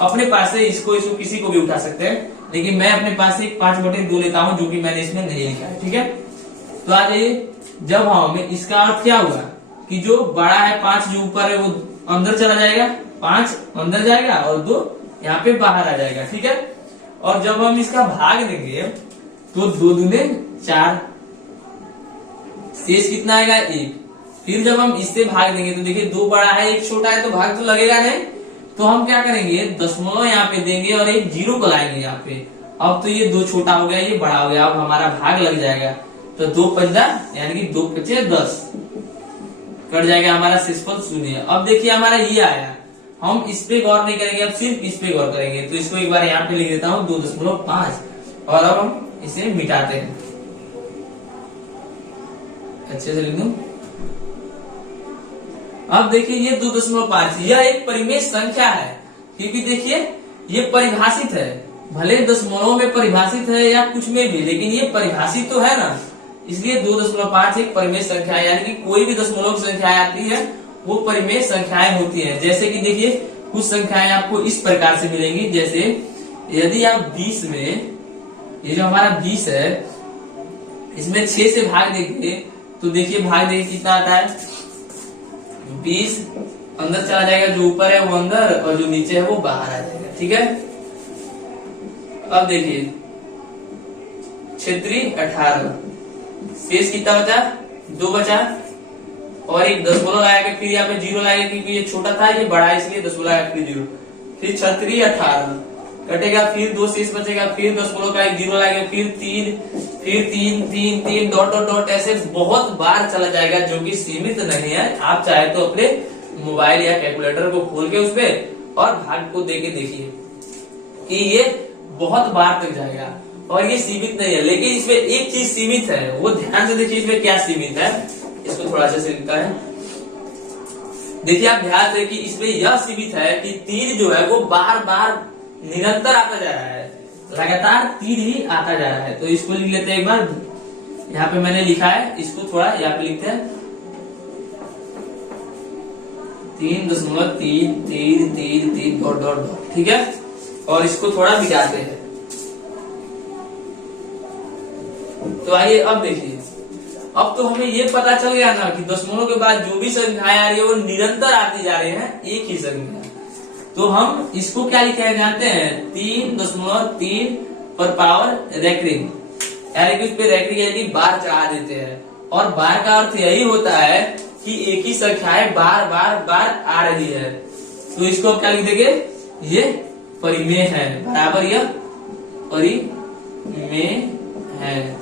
अपने पास से इसको किसी को भी उठा सकते हैं, लेकिन मैं अपने पास से 5/2 लेता हूँ, जो कि मैंने इसमें नहीं लिखा है, ठीक है। तो आ जाइए, जब हम इसका अर्थ क्या हुआ कि जो बड़ा है 5 जो ऊपर है वो अंदर चला जाएगा, 5 अंदर जाएगा और 2 यहाँ पे बाहर आ जाएगा, ठीक है। और जब हम इसका भाग देंगे तो 2 दूने 4, शेष कितना आएगा, 1। फिर जब हम इससे भाग देंगे तो देखिए 2 बड़ा है 1 छोटा है, तो भाग तो लगेगा नहीं, तो हम क्या करेंगे, दशमलव यहाँ पे देंगे और एक 0 को लाएंगे यहाँ पे। अब तो ये 2 छोटा हो गया, ये बड़ा हो गया, अब हमारा भाग लग जाएगा। तो 2 पंजा यानी कि 2 5 10 कट जाएगा, हमारा शेषफल 0। अब देखिए हमारा ये आया, हम इस पे गौर नहीं करेंगे, अब सिर्फ इस पे गौर करेंगे। तो इसको एक बार यहाँ पे लिख देता हूँ 2.5 और अब हम इसे मिटाते हैं, अच्छे से लिख दूं। अब देखिए ये 2.5 यह एक परिमेय संख्या है, क्योंकि देखिए ये परिभाषित है, भले दशमलव में परिभाषित है या कुछ में भी, लेकिन ये परिभाषित तो है ना, इसलिए 2.5 एक परिमेय संख्या है। यानी कि कोई भी दशमलव की संख्या आती है वो परिमेय संख्याएं होती हैं। जैसे कि देखिए कुछ संख्याएं आपको इस प्रकार से मिलेंगी, जैसे यदि आप 20 में, ये जो हमारा 20 है इसमें 6 से भाग देंगे तो देखिए भाग देंगे कितना आता है, 20 अंदर चला जाएगा, जो ऊपर है वो अंदर और जो नीचे है वो बाहर आ जाएगा, ठीक है। अब देखिए क्षेत्रीय 18, शेष कितना बचा, 2 बचा और एक दशमलव लाएगा, फिर यहाँ पे 0 लाएगा, क्योंकि ये छोटा था ये बड़ा है इसलिए दशमलव लाएगा, फिर 0, फिर क्षेत्रीय 18 कटेगा, फिर 2 शेष बचेगा, फिर दशमलव का एक 0 लाएगा, फिर 3 डॉट डॉट डॉट, ऐसे बहुत बार चला जाएगा, जो कि सीमित नहीं है। आप चाहे तो अपने मोबाइल या कैलकुलेटर को खोल के उसपे और भाग को देके देखिए कि ये बहुत बार तक जाएगा और ये सीमित नहीं है। लेकिन इसमें एक चीज सीमित है, वो ध्यान से देखिए इसमें क्या सीमित है, इसको थोड़ा सा लिखता है। देखिए आप ध्यान से कि इसमें यह सीमित है कि तीर जो है वो बार बार निरंतर आता जा रहा है, लगातार तीर ही आता जा रहा है। तो इसको लिख लेते हैं एक बार, यहाँ पे मैंने लिखा है, इसको थोड़ा यहाँ पे लिखते हैं। 3.333 डॉट डॉट डॉट। ठीक है, और इसको थोड़ा मिटाते हैं। तो आइए अब देखिए, अब तो हमें ये पता चल गया ना कि दशमलव के बाद जो भी संख्याएं आ रही है वो निरंतर आती जा रही है, एक ही संख्या। तो हम इसको क्या लिखे जानते हैं, 3.3 पर पावर रैकरिंग, यानी कि उस पे रैकरिंग यानी बार चढ़ा देते हैं। और बार का अर्थ यही होता है कि एक ही संख्याएं बार बार बार आ रही है। तो इसको क्या लिख देंगे, ये परिमेय है, बराबर यह परिमेय है।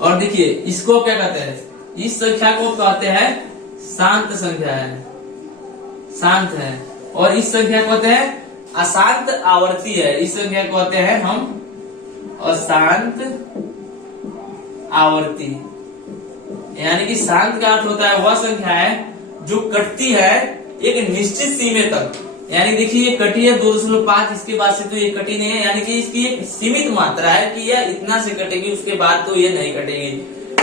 और देखिए इसको क्या कहते हैं, इस संख्या को कहते हैं शांत संख्या है, शांत है। और इस संख्या को कहते हैं अशांत आवर्ती है, इस संख्या को कहते हैं हम अशांत आवर्ती। यानी कि शांत का अर्थ होता है वह संख्या है जो कटती है एक निश्चित सीमा तक। यानी देखिए ये कटी है 2.5, इसके बाद से तो ये कटी नहीं है, यानी कि इसकी एक सीमित मात्रा है कि यह इतना से कटेगी, उसके बाद तो ये नहीं कटेगी,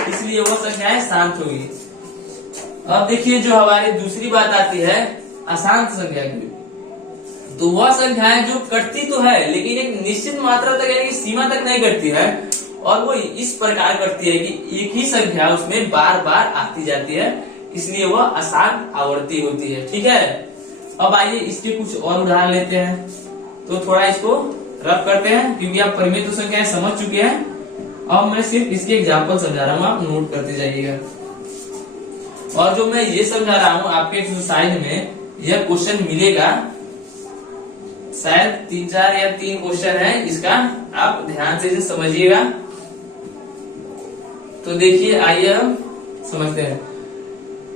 इसलिए वह संख्याएं शांत होगी। अब देखिए जो हमारी दूसरी बात आती है अशांत संख्या की, तो वह संख्या है जो कटती तो है लेकिन एक निश्चित मात्रा तक यानी कि सीमा तक नहीं कटती है, और वो इस प्रकार कटती है कि एक ही संख्या उसमें बार बार आती जाती है, इसलिए वह अशांत आवर्ती होती है। ठीक है, अब आइए इसके कुछ और उदाहरण लेते हैं। तो थोड़ा इसको रफ करते हैं क्योंकि आप परिमेय तो संख्याएं समझ चुके हैं। अब मैं सिर्फ इसके एग्जाम्पल समझा रहा हूँ, आप नोट करते जाइएगा। और जो मैं ये समझा रहा हूँ आपके एक्सरसाइज में यह क्वेश्चन मिलेगा, शायद 3-4 या 3 क्वेश्चन है, इसका आप ध्यान से इसे समझिएगा। तो देखिए आइए हम समझते हैं।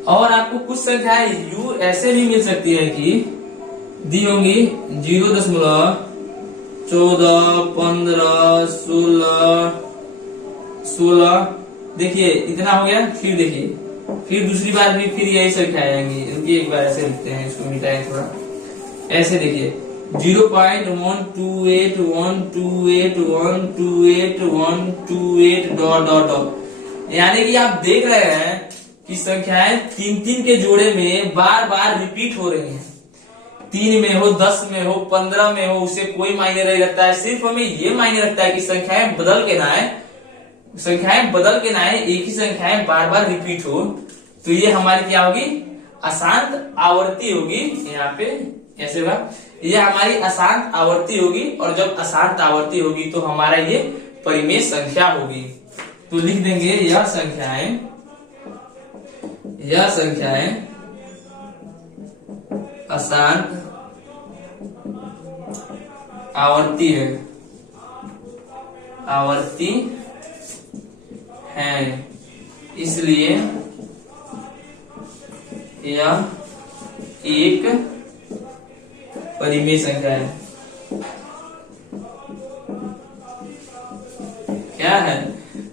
और आपको कुछ संख्याएं यू ऐसे भी मिल सकती है कि दी होंगी 0.14, 15, 16। देखिए इतना हो गया। फिर देखिए फिर दूसरी बार भी फिर यही संख्या आएंगी, इनकी एक बार ऐसे लिखते हैं, इसको मिटाएं थोड़ा। ऐसे देखिए 0.128128128 डॉट डॉट डॉट। यानी कि आप देख रहे हैं कि संख्याएं 3-3 के जोड़े में बार बार रिपीट हो रही हैं। 3 में हो, 10 में हो, 15 में हो, उसे कोई मायने नहीं रखता है। सिर्फ हमें ये मायने रखता है कि संख्याएं बदल के ना आए, एक ही संख्याएं बार बार रिपीट हो। तो ये हमारी क्या होगी, अशांत आवर्ती होगी। यहाँ पे ऐसे होगा, ये हमारी अशांत आवर्ती होगी। और जब अशांत आवर्ती होगी तो हमारा ये परिमेय संख्या होगी। तो लिख देंगे यह संख्याएं अशांत आवर्ती है, इसलिए यह एक परिमेय संख्या है। क्या है,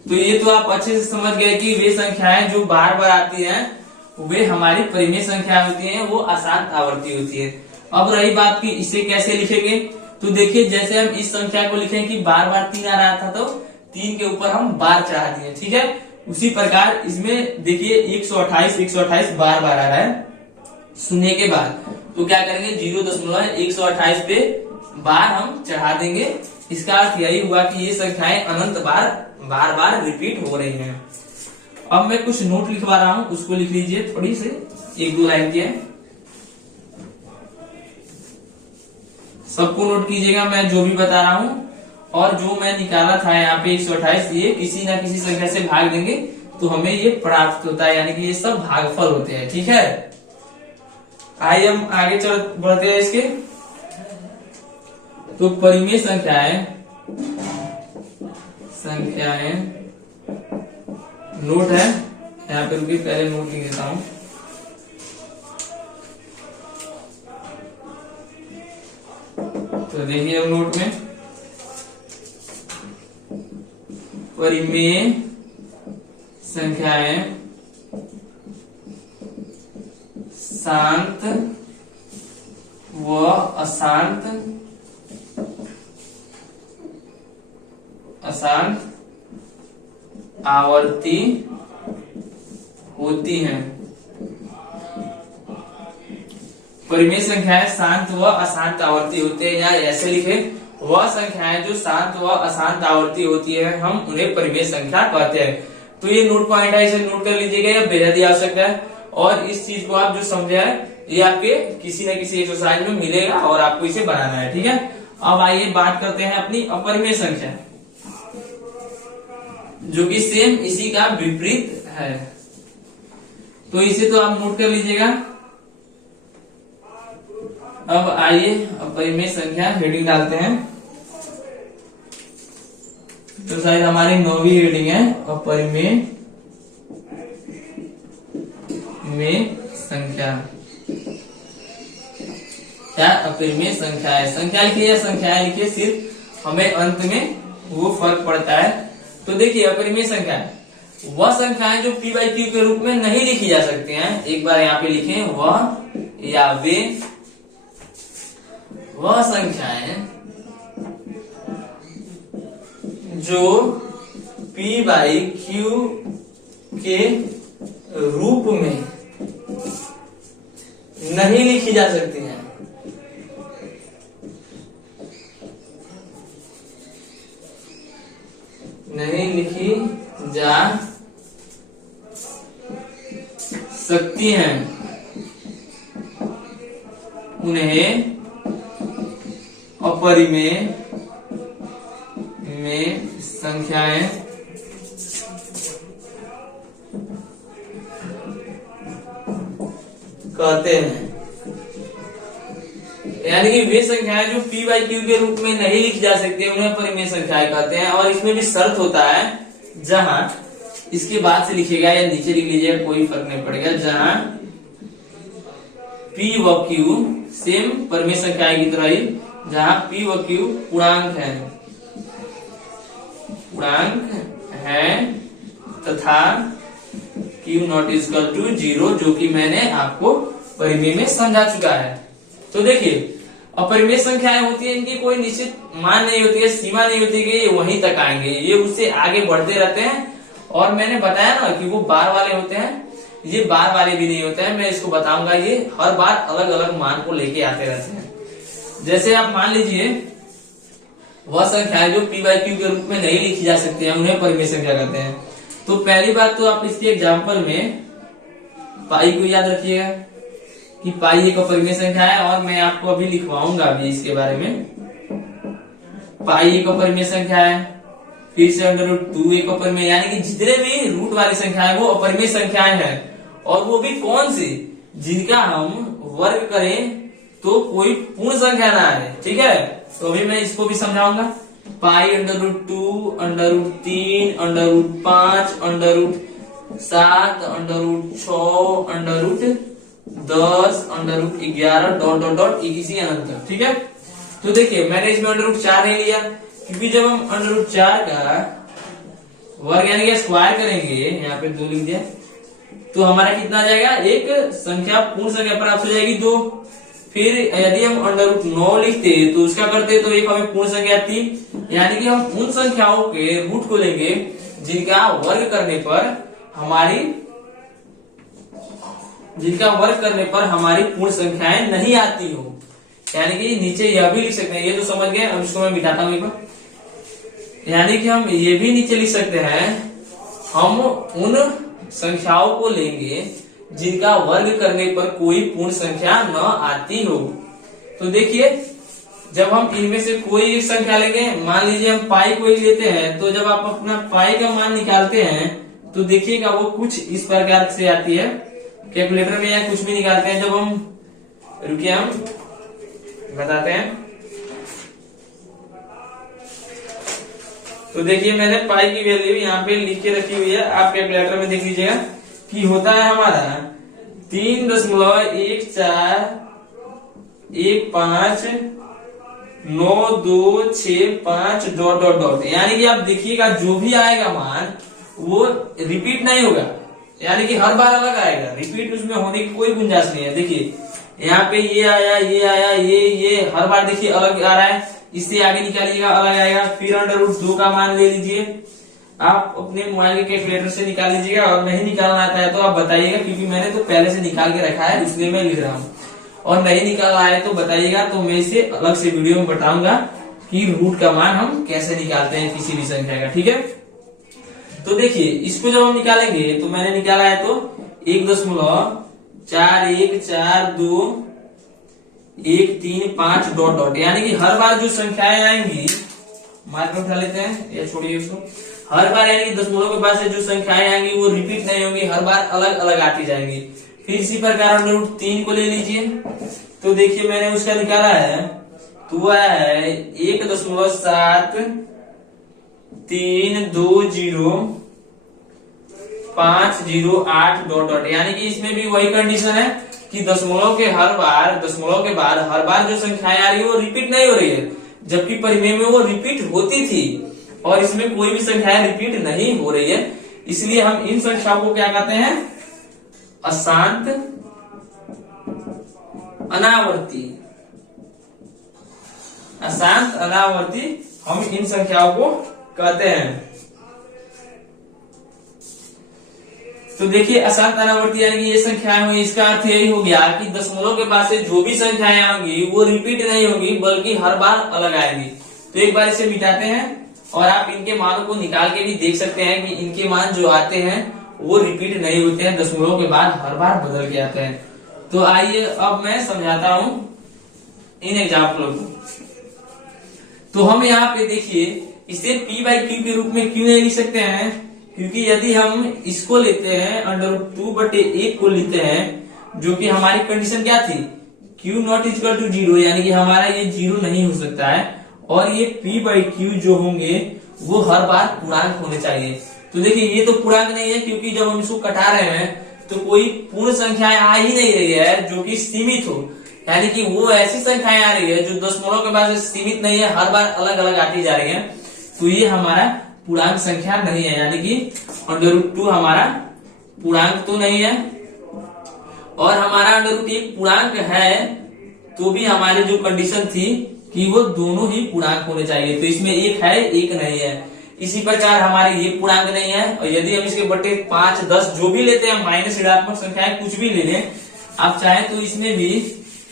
तो ये तो आप अच्छे से समझ गए कि वे संख्याएं जो बार बार आती हैं वे हमारी परिमेय संख्या होती हैं, वो अशांत आवर्ती होती है। अब रही बात की इसे कैसे लिखेंगे, तो देखिए जैसे हम इस संख्या को लिखें कि बार बार 3 आ रहा था तो 3 के ऊपर हम बार चढ़ा दिए। ठीक है, उसी प्रकार इसमें देखिए 128 बार बार आ रहा है शून्य के बाद, तो क्या करेंगे 0.128 पे बार हम चढ़ा देंगे। इसका अर्थ यही हुआ कि ये संख्याएं अनंत बार बार रिपीट हो रही हैं। अब मैं कुछ नोट लिखवा रहा हूं, उसको लिख लीजिए, थोड़ी सी 1-2 लाइन की है, सबको नोट कीजिएगा मैं जो भी बता रहा हूं। और जो मैं निकाला था यहाँ पे 128, ये किसी ना किसी संख्या से भाग देंगे तो हमें ये प्राप्त होता है, यानी कि ये सब भागफल होते हैं। ठीक है, आइए हम आगे चल बढ़ते हैं इसके। तो परिमेय संख्याएं नोट है, यहाँ पे रुकिए पहले नोट लिख देता हूं। तो देखिए अब नोट में परिमेय संख्याएं शांत व अशांत आवर्ती होती हैं। परिमेय संख्याएं शांत व अशांत आवर्ती होते हैं, या ऐसे लिखे, वह संख्याएं जो शांत व अशांत आवर्ती होती है हम उन्हें परिमेय संख्या कहते हैं। तो ये नोट पॉइंट है, इसे नोट कर लीजिएगा, यह बेहद ही आवश्यक है। और इस चीज को आप जो समझे है ये आपके किसी न किसी एक्सरसाइज में मिलेगा और आपको इसे बनाना है, ठीक है। अब आइए बात करते हैं अपनी अपरिमेय संख्या, जो कि सेम इसी का विपरीत है। तो इसे तो आप नोट कर लीजिएगा। अब आइए अपरिमेय संख्या हेडिंग डालते हैं। तो शायद हमारी 9वीं हेडिंग है अपरिमेय में संख्या। क्या अपरिमेय संख्या है, संख्या लिखिए या संख्याएं लिखिए, सिर्फ हमें अंत में वो फर्क पड़ता है। तो देखिए अपरिमेय संख्या वह संख्याएं जो p बाई क्यू के रूप में नहीं लिखी जा सकती हैं। एक बार यहाँ पे लिखें, वह या वे वह संख्याएं जो p बाई क्यू के रूप में नहीं लिखी जा सकती हैं। नहीं लिखी जा सकती हैं, उन्हें अपरिमेय में संख्याएं कहते हैं। यानी कि वे संख्याएं जो p बाई क्यू के रूप में नहीं लिखी जा सकती है उन्हें अपरिमेय संख्याएं कहते हैं। और इसमें भी शर्त होता है, जहां इसके बाद से लिखिएगा या नीचे लिख लीजिएगा, कोई फर्क नहीं पड़ेगा, जहां p व q सेम परिमेय संख्याएं की तरह ही, जहां p व q पूर्णांक है तथा q नॉट इक्वल टू 0, जो कि मैंने आपको परिमेय में समझा चुका है। तो देखिए अपरिमेय संख्याएं होती है, इनकी कोई निश्चित मान नहीं होती है, सीमा नहीं होती कि ये वहीं तक आएंगे, ये उससे आगे बढ़ते रहते हैं। और मैंने बताया ना कि वो बार वाले होते हैं, ये बार वाले भी नहीं होते हैं, मैं इसको बताऊंगा। ये हर बार अलग अलग मान को लेके आते रहते हैं। जैसे आप मान लीजिए वह संख्याएं जो p बाई क्यू के रूप में नहीं लिखी जा सकती है उन्हें परिमेय संख्या कहते हैं। तो पहली बात तो आप इसके एग्जाम्पल में पाई को याद रखिएगा कि पाई एक अपरिमेय संख्या है, और मैं आपको अभी लिखवाऊंगा अभी इसके बारे में। पाई एक अपरिमेय संख्या है, फिर से √2 एक अपरिमेय, यानी कि जितने भी रूट वाली संख्याएं वो अपरिमेय संख्याएं हैं। और वो भी कौन सी, जिनका हम वर्ग करें तो कोई पूर्ण संख्या ना आए, ठीक है। तो अभी मैं इसको भी समझाऊंगा। पाई √2, √3, √5, √7, √6, √10, √11 इसी अनंत, ठीक है। तो देखिए मैंने इसमें √4 नहीं लिया, क्योंकि जब हम √4 का वर्ग यानी कि स्क्वायर करेंगे, यहाँ पे 2 लिख दिया, तो हमारा कितना आ जाएगा, एक संख्या पूर्ण संख्या प्राप्त हो जाएगी 2। फिर यदि हम √9 लिखते तो उसका करते तो एक हमें पूर्ण संख्या 3, यानी कि हम उन संख्याओं के रूट को लेंगे जिनका वर्ग करने पर हमारी पूर्ण संख्याएं नहीं आती हो। यानी कि नीचे यह भी लिख सकते हैं, ये तो समझ गए। अब इसको मैं बिठाता हूँ एक बार, यानी कि हम ये भी नीचे लिख सकते हैं, हम उन संख्याओं को लेंगे जिनका वर्ग करने पर कोई पूर्ण संख्या न आती हो। तो देखिए जब हम इनमें से कोई एक संख्या लेंगे, मान लीजिए हम पाई को ही लेते हैं, तो जब आप अपना पाई का मान निकालते हैं तो देखिएगा वो कुछ इस प्रकार से आती है। कैलकुलेटर में या कुछ भी निकालते हैं, जब हम रुकिए हम बताते हैं। तो देखिए मैंने पाई की वैल्यू यहाँ पे लिख के रखी हुई है, आप कैलकुलेटर में देख लीजिएगा कि होता है हमारा 3.1415926 ... यानी कि आप देखिएगा जो भी आएगा मान वो रिपीट नहीं होगा, यानी कि हर बार अलग आएगा, रिपीट उसमें होने की कोई गुंजाइश नहीं है। देखिए यहाँ पे ये आया, ये आया, ये हर बार देखिए अलग आ रहा है। इससे आगे निकालिएगा अलग आएगा। फिर √2 का मान ले लीजिए, आप अपने मोबाइल के कैलकुलेटर से निकाल लीजिएगा, और नहीं निकालना आता है तो आप बताइएगा, क्योंकि मैंने तो पहले से निकाल के रखा है इसलिए मैं लिख रहा हूँ। और नहीं निकाला है तो बताइएगा, तो मैं इसे अलग से वीडियो में बताऊंगा कि रूट का मान हम कैसे निकालते हैं किसी भी संख्या का। ठीक है, तो देखिए इसको जब हम निकालेंगे तो मैंने निकाला है तो 1.4132 डॉट डॉट, यानी कि हर बार जो संख्याएं आएंगी, मार्कर उठा लेते हैं या छोड़िए उसको, हर बार यानी कि दशमलव के बाद से जो संख्याएं आएंगी वो रिपीट नहीं होंगी, हर बार अलग अलग आती जाएंगी। फिर इसी प्रकार √3 को ले लीजिए, तो देखिए मैंने उसका निकाला है तो वह है 1.73205008 डॉट डॉट, यानी कि इसमें भी वही कंडीशन है कि दशमलव के बाद हर बार जो संख्याएं आ रही है वो रिपीट नहीं हो रही है, जबकि परिमेय में वो रिपीट होती थी और इसमें कोई भी संख्याएं रिपीट नहीं हो रही है। इसलिए हम इन संख्याओं को क्या कहते हैं, अशांत अनावर्ती। अशांत अनावर्ती हम इन संख्याओं को कहते हैं। तो देखिए अशांत अनावर्ती यानी कि ये संख्याएं हुई, इसका अर्थ यही हो गया कि दशमलव के बाद से जो भी संख्याएं आएंगी वो रिपीट नहीं होगी बल्कि हर बार अलग आएंगी। तो एक बार इसे मिटाते हैं और आप इनके मानों को निकाल के भी देख सकते हैं कि इनके मान जो आते हैं वो रिपीट नहीं होते हैं, दशमलव के बाद हर बार बदल के आते हैं। तो आइए अब मैं समझाता हूं इन एग्जाम्पलों को। तो हम यहाँ पे देखिए इसे p/q के रूप में क्यों नहीं लिख सकते हैं, क्योंकि यदि हम इसको लेते हैं √2/1 को लेते हैं, जो कि हमारी कंडीशन क्या थी, q नॉट इक्वल टू 0, यानी कि हमारा ये 0 नहीं हो सकता है और ये p/q जो होंगे वो हर बार पूर्णांक होने चाहिए। तो देखिए ये तो पूर्णांक नहीं है, क्योंकि जब हम इसको कटा रहे हैं तो कोई पूर्ण संख्याएं आ ही नहीं रही है जो कि सीमित हो, यानी कि वो ऐसी संख्याएं आ रही है जो दशमलव के बाद सीमित नहीं है, हर बार अलग अलग आती जा रही है। तो ये हमारा पूर्णांक संख्या नहीं है, यानी कि √2 हमारा पूर्णांक तो नहीं है और हमारा √1 पूर्णांक है, तो भी हमारी जो कंडीशन थी कि वो दोनों ही पूर्णांक होने चाहिए। तो इसमें एक है एक नहीं है। इसी प्रकार हमारे ये पूर्णांक नहीं है, और यदि हम इसके बटे 5, 10 जो भी लेते हैं, माइनस ऋणात्मक संख्याएं कुछ भी ले लें, आप चाहें तो इसमें भी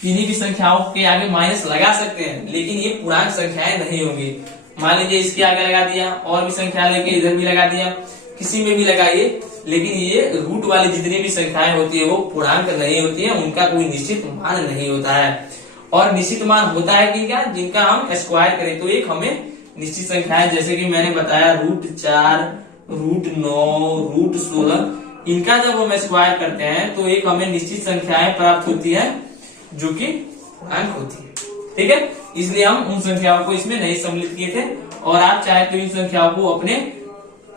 किन्हीं भी संख्याओं के आगे माइनस लगा सकते हैं, लेकिन ये पूर्णांक संख्याएं नहीं होंगी। मान लीजिए इसके आगे लगा दिया, और भी संख्या लेके इधर भी लगा दिया, किसी में भी लगाइए, लेकिन ये रूट वाली जितनी भी संख्याएं होती है वो पूर्णांक नहीं होती है, उनका कोई निश्चित मान नहीं होता है। और निश्चित मान होता है कि क्या, जिनका हम स्क्वायर करें। तो एक हमें निश्चित संख्याएं जैसे कि मैंने बताया √4, √9, √16, इनका जब हम स्क्वायर करते हैं तो एक हमें निश्चित संख्याएं प्राप्त होती है जो कि पूर्णांक होती है। ठीक है, इसलिए हम उन संख्याओं को इसमें नहीं सम्मिलित किए थे, और आप चाहे तो इन संख्याओं को अपने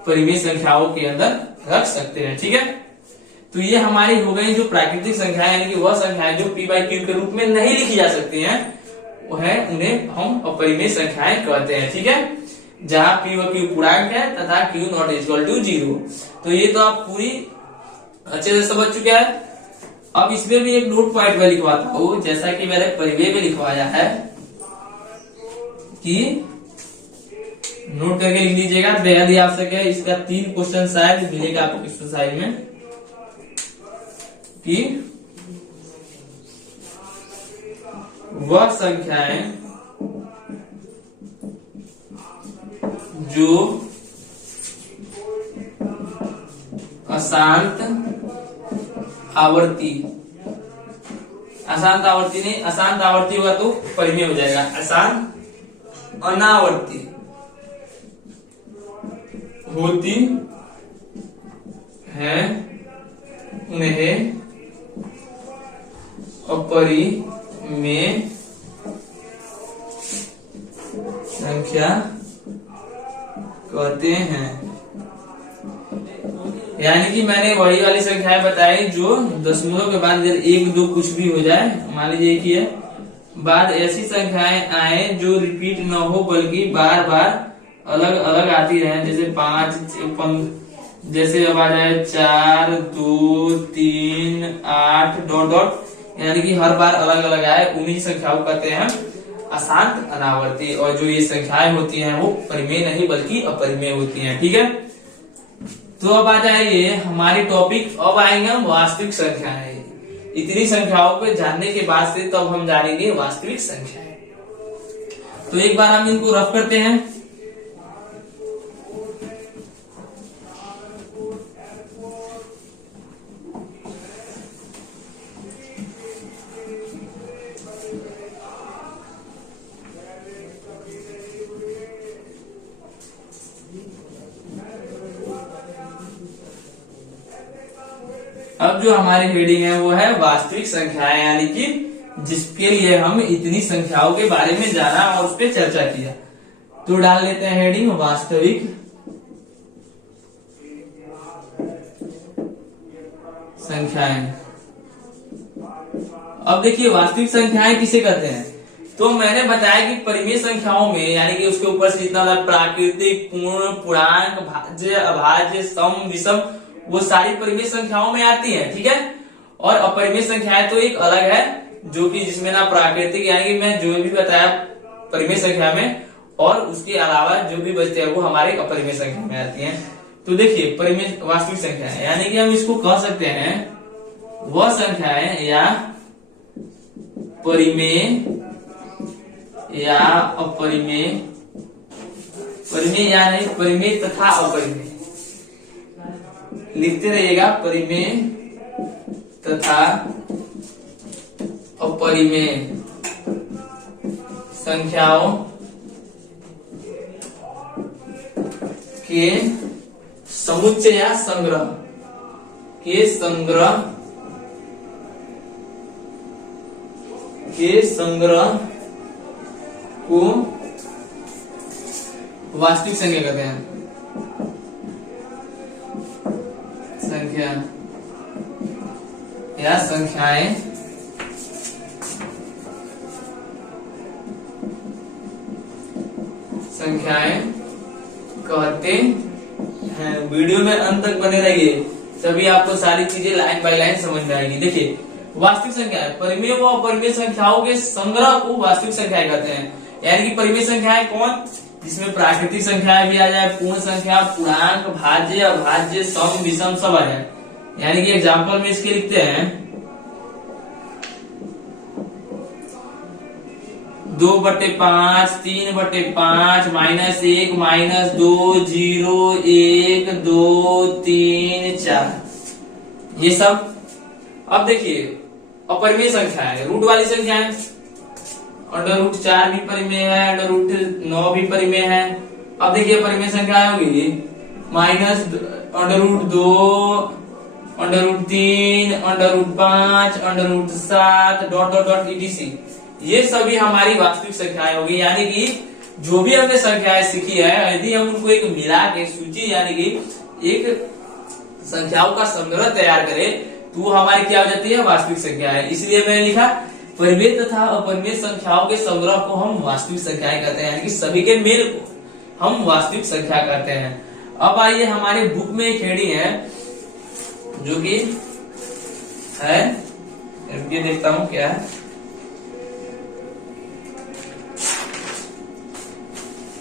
परिमेय संख्याओं के अंदर रख सकते हैं। ठीक है, तो ये हमारी हो गई जो प्राकृतिक संख्याएं, यानी कि वह संख्याएं जो p/q के रूप में नहीं लिखी जा सकती हैं, वो है उन्हें हम अपरिमेय संख्याएं कहते हैं। ठीक है, जहां p व q पूर्णांक है तथा q नॉट इक्वल टू 0। तो ये तो आप पूरी अच्छे से समझ चुके हैं। अब इसमें भी एक नोट पॉइंट में लिखवाता हूं, जैसा कि मैंने परिमेय में लिखवाया है, कि नोट करके लिख लीजिएगा, बेहद ही आवश्यक है। इसका 3 क्वेश्चन शायद मिलेगा आपको एक्सरसाइज में, कि वह संख्याएं जो अशांत आवर्ती नहीं, अशांत आवर्ती होगा तो परिमेय हो जाएगा, अशांत अनावर्ती होती है उन्हें अपरिमेय संख्या कहते हैं। यानी कि मैंने वही वाली संख्याएं बताई जो दशमलव के बाद 1, 2 कुछ भी हो जाए, मान लीजिए एक ही है, बाद ऐसी संख्याएं आए जो रिपीट न हो बल्कि बार बार अलग अलग आती रहे, जैसे 5, जैसे अब आ जाए 4, 2, 3, 8 डॉट डॉट, यानी कि हर बार अलग अलग आए, उन्हीं संख्याओं कहते हैं अशांत अनावर्ती। और जो ये संख्याएं होती हैं वो परिमेय नहीं बल्कि अपरिमेय होती हैं। ठीक है, तो अब आ जाइए हमारी टॉपिक, अब आएंगे हम वास्तविक संख्याएं। इतनी संख्याओं को जानने के बाद से तब हम जानेंगे वास्तविक संख्या। तो एक बार हम इनको रफ करते हैं। अब जो हमारी हेडिंग है वो है वास्तविक संख्याएं, यानी कि जिसके लिए हम इतनी संख्याओं के बारे में जाना और उस पर चर्चा किया। तो डाल लेते हैं हेडिंग वास्तविक संख्याएं। अब देखिए वास्तविक संख्याएं किसे कहते हैं। तो मैंने बताया कि परिमेय संख्याओं में, यानी कि उसके ऊपर से जितना प्राकृतिक, पूर्ण, पूर्णांक, भाज्य, अभाज्य, सम, विषम, वो सारी परिमेय संख्याओं में आती है, ठीक है। और अपरिमेय संख्याएं तो एक अलग है, जो कि जिसमें ना प्राकृतिक, यानी कि मैं जो भी बताया परिमेय संख्या में, और उसके अलावा जो भी बचते हैं वो हमारे अपरिमेय संख्या में आती हैं। तो देखिए परिमेय वास्तविक संख्या है, यानी कि हम इसको कह सकते हैं वह संख्याएं या परिमेय या अपरिमेय, परिमेय या नहीं, परिमेय तथा अपरिमेय लिखते रहिएगा, परिमेय तथा अपरिमेय संख्याओं के समुच्चय या संग्रह के संग्रह को वास्तविक संख्या कहते हैं। संख्या या संख्याएं कहते हैं। वीडियो में अंत तक बने रहिए, तभी आपको सारी चीजें लाइन बाय लाइन समझ में आएगी। देखिए वास्तविक संख्या परिमेय व अपरिमेय संख्याओं के संग्रह को वास्तविक संख्याएं कहते हैं। यानी कि परिमेय संख्याएं कौन, जिसमें प्राकृतिक संख्याएं भी आ जाए, पूर्ण संख्या, पूर्णांक, भाज्य, अभाज्य, सम, विषम सब आ जाए। यानी कि एग्जाम्पल में इसके लिखते हैं 2/5, 3/5, -1, -2, 0, 1, 2, 3, 4, ये सब। अब देखिए अपरिमेय संख्या है, रूट वाली संख्या है, √4 भी परिमेय है, √9 भी परिमेय है। अब देखिए परिमेय संख्या होगी -√2, √3, √5, √7 etc। ये सभी हमारी वास्तविक संख्याएं होगी। यानी कि जो भी हमने संख्याएं सीखी है, यदि हम उनको एक मिला के सूची, यानी कि एक संख्याओं का संग्रह तैयार करें, तो वो हमारी क्या हो जाती है, वास्तविक संख्या है। इसलिए मैंने लिखा परिमेय तथा अपरिमेय संख्याओं के संग्रह को हम वास्तविक संख्याएं कहते हैं, यानी कि सभी के मेल को हम वास्तविक संख्या कहते हैं। अब आइए हमारे बुक में एक हेडिंग है जो कि है, ये देखता हूं क्या है।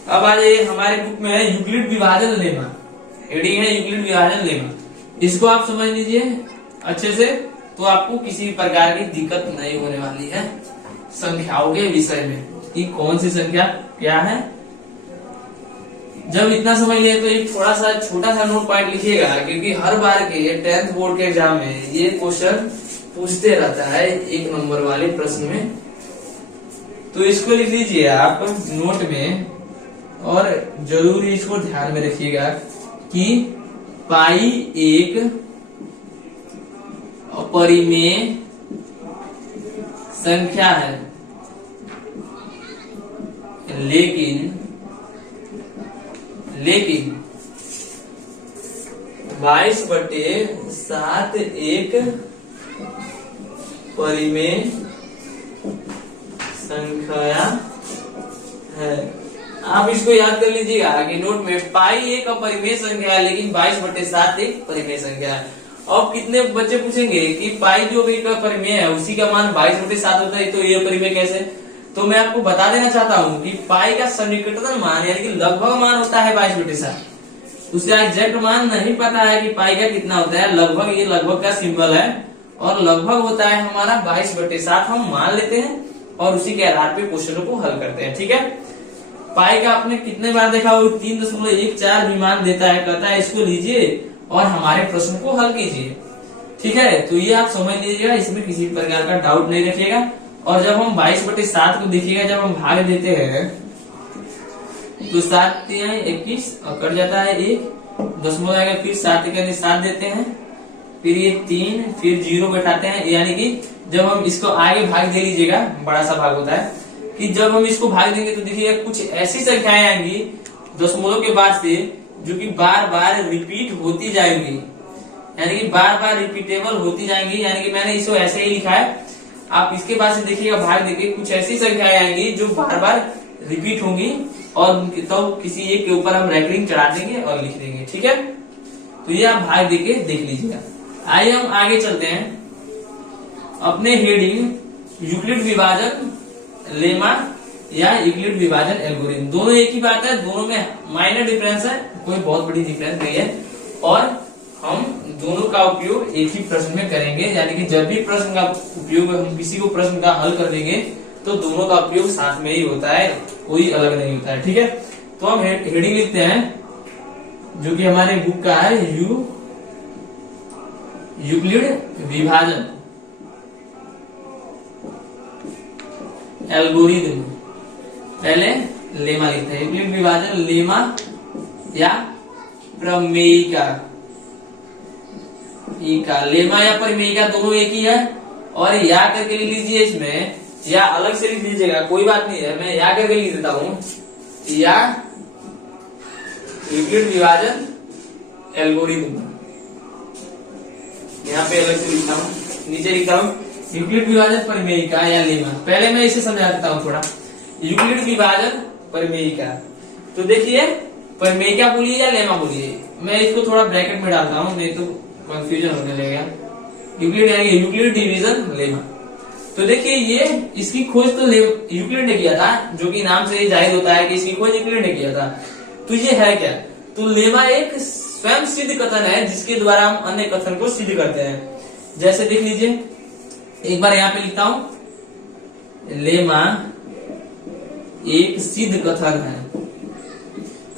अब आ जाइए हमारे बुक में है यूक्लिड विभाजन लेमा, हेडिंग है यूक्लिड विभाजन लेमा। इसको आप समझ लीजिए अच्छे से, तो आपको किसी प्रकार की दिक्कत नहीं होने वाली है संख्याओं के विषय में कि कौन सी संख्या क्या है। जब इतना समझ लिए तो एक थोड़ा सा छोटा सा नोट पॉइंट लिखिएगा, क्योंकि हर बार के 10th बोर्ड के एग्जाम में ये क्वेश्चन पूछते रहता है 1 नंबर वाले प्रश्न में। तो इसको लिख लीजिए आप नोट में, और जरूर इसको ध्यान में रखिएगा कि पाई एक अपरिमेय संख्या है, लेकिन 22/7 एक परिमेय संख्या है। आप इसको याद कर लीजिएगा कि नोट में पाई एक अपरिमेय संख्या है, लेकिन 22/7 एक परिमेय संख्या है। अब कितने बच्चे पूछेंगे कि पाई जो भी का परिमेय है उसी का मान 22/7 होता है, तो ये परिमेय कैसे। तो मैं आपको बता देना चाहता हूँ कि पाई का सन्निकटतम मान, यानी कि लगभग मान होता है 22/7। उसका एग्जैक्ट मान नहीं पता है कि पाई का कितना होता है, लगभग, ये लगभग का सिंबल है, और लगभग होता है हमारा 22/7 हम मान लेते हैं और उसी के आधार पे क्वेश्चनों को हल करते हैं। ठीक है, पाई का आपने कितने बार देखा हो, 3.14 भी मान देता है, कहता है इसको लीजिए और हमारे प्रश्न को हल कीजिए। ठीक है, तो ये आप समझ लीजिएगा, इसमें किसी प्रकार का डाउट नहीं रखिएगा। और जब हम 22/7 को देखिएगा, जब हम भाग देते हैं तो 7 21 और कट जाता है 1 दशमलव आएगा, फिर 7 देते हैं, फिर ये 3, फिर 0 बैठाते हैं। यानी कि जब हम इसको आगे भाग दे लीजिएगा, बड़ा सा भाग होता है कि जब हम इसको भाग देंगे तो देखिएगा कुछ ऐसी संख्याएं आएंगी दशमलव के बाद से जो कि बार बार रिपीट होती जाएंगी, यानी कि बार बार रिपीटेबल होती जाएंगी। यानी कि मैंने इसको ऐसे ही लिखा है, आप इसके बाद से देखिएगा भाग देके कुछ ऐसी संख्याएं आएंगी जो बार बार रिपीट होंगी और तो किसी एक के ऊपर हम रैंकिंग चढ़ा देंगे और लिख देंगे। ठीक है, तो ये आप भाग देके देख लीजिएगा। आइए हम आगे चलते हैं अपने हेडिंग यूक्लिड विभाजन लेमा या यूक्लिड विभाजन एल्गोरिथम। दोनों एक ही बात है, दोनों में माइनर डिफरेंस है, कोई बहुत बड़ी डिफरेंस नहीं है। और हम दोनों का उपयोग एक ही प्रश्न में करेंगे, यानी कि जब भी प्रश्न का उपयोग हम किसी को प्रश्न का हल कर देंगे तो दोनों का उपयोग साथ में ही होता है, कोई अलग नहीं होता है। ठीक है, तो हम हेडिंग लिखते हैं जो कि हमारे बुक का है, यूक्लिड विभाजन एल्गोरिथम। पहले लेमा लिखते हैं, यूक्लिड विभाजन लेमा या प्रमेयिका। लेमा या प्रमेयिका दोनों एक ही है, और या करके लिख लीजिए, इसमें या अलग से लिख लीजिएगा, कोई बात नहीं है, मैं या करके लिख देता हूं, या यूक्लिड विभाजन एल्गोरिथम। यहाँ पे अलग से लिखता हूँ, नीचे लिखता हूँ यूक्लिड विभाजन प्रमेयिका या लेमा। पहले मैं इसे समझा देता हूँ थोड़ा, यूक्लिड विभाजन प्रमेयिका। तो देखिए, प्रमेयिका बोलिए या लेमा बोलिए, मैं इसको थोड़ा ब्रैकेट में डालता हूँ, नहीं तो कंफ्यूजन होने लगेगा। यूक्लिड यानी यूक्लिड डिवीजन लेमा। तो देखिए, ये इसकी खोज तो यूक्लिड ने किया था, जो कि नाम से जाहिर होता है कि इसकी खोज यूक्लिड ने किया था। तो ये है क्या, तो लेमा एक स्वयं सिद्ध कथन है जिसके द्वारा हम अन्य कथन को सिद्ध करते हैं। जैसे देख लीजिए, एक बार यहाँ पे लिखता हूं, लेमा एक सिद्ध कथन है।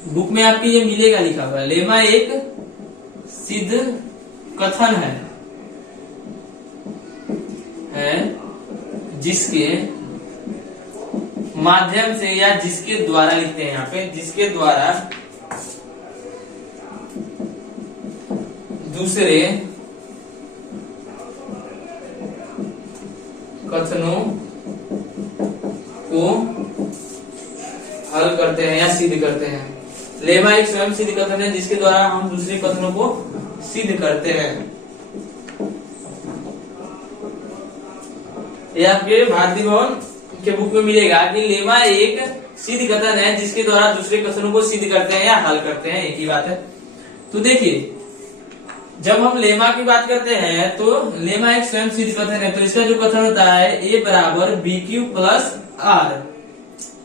बुक में आपकी ये मिलेगा लिखा हुआ है, लेमा एक सिद्ध कथन है जिसके माध्यम से या जिसके द्वारा लिखते हैं यहाँ पे, जिसके द्वारा दूसरे कथनों को हल करते हैं या सिद्ध करते हैं। लेमा एक स्वयं सिद्ध कथन है जिसके द्वारा हम दूसरे कथनों को सिद्ध करते हैं। ये आपके भारतीय भवन के बुक में मिलेगा कि लेमा एक सिद्ध कथन है जिसके द्वारा दूसरे कथनों को सिद्ध करते हैं या हल करते हैं, एक ही बात है। तो देखिए, जब हम लेमा की बात करते हैं तो लेमा एक स्वयं सिद्ध कथन है, तो इसका जो कथन होता है A बराबर BQ प्लस R,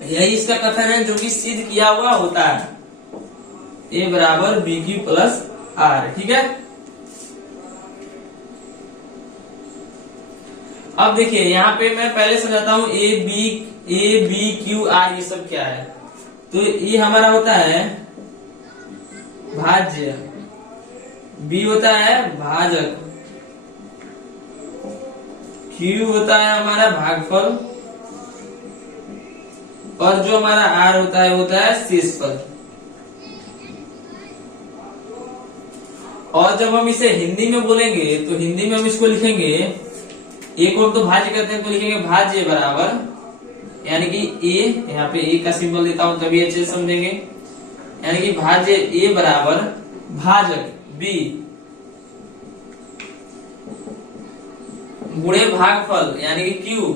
यही इसका कथन है जो कि सिद्ध किया हुआ होता है, A बराबर BQ प्लस R। ठीक है, अब देखिए यहाँ पे मैं पहले समझाता हूँ A B Q R ये सब क्या है। तो ये हमारा होता है भाज्य, B होता है भाजक, Q होता है हमारा भागफल, और जो हमारा R होता है शेषफल। और जब हम इसे हिंदी में बोलेंगे तो हिंदी में हम इसको लिखेंगे, एक और तो भाज्य करते हैं तो लिखेंगे भाज्य बराबर, यानी कि A, यहाँ पे A का सिंबल देता हूं तभी अच्छे से समझेंगे, यानी कि भाज्य A बराबर भाजक B गुणे भागफल यानी कि Q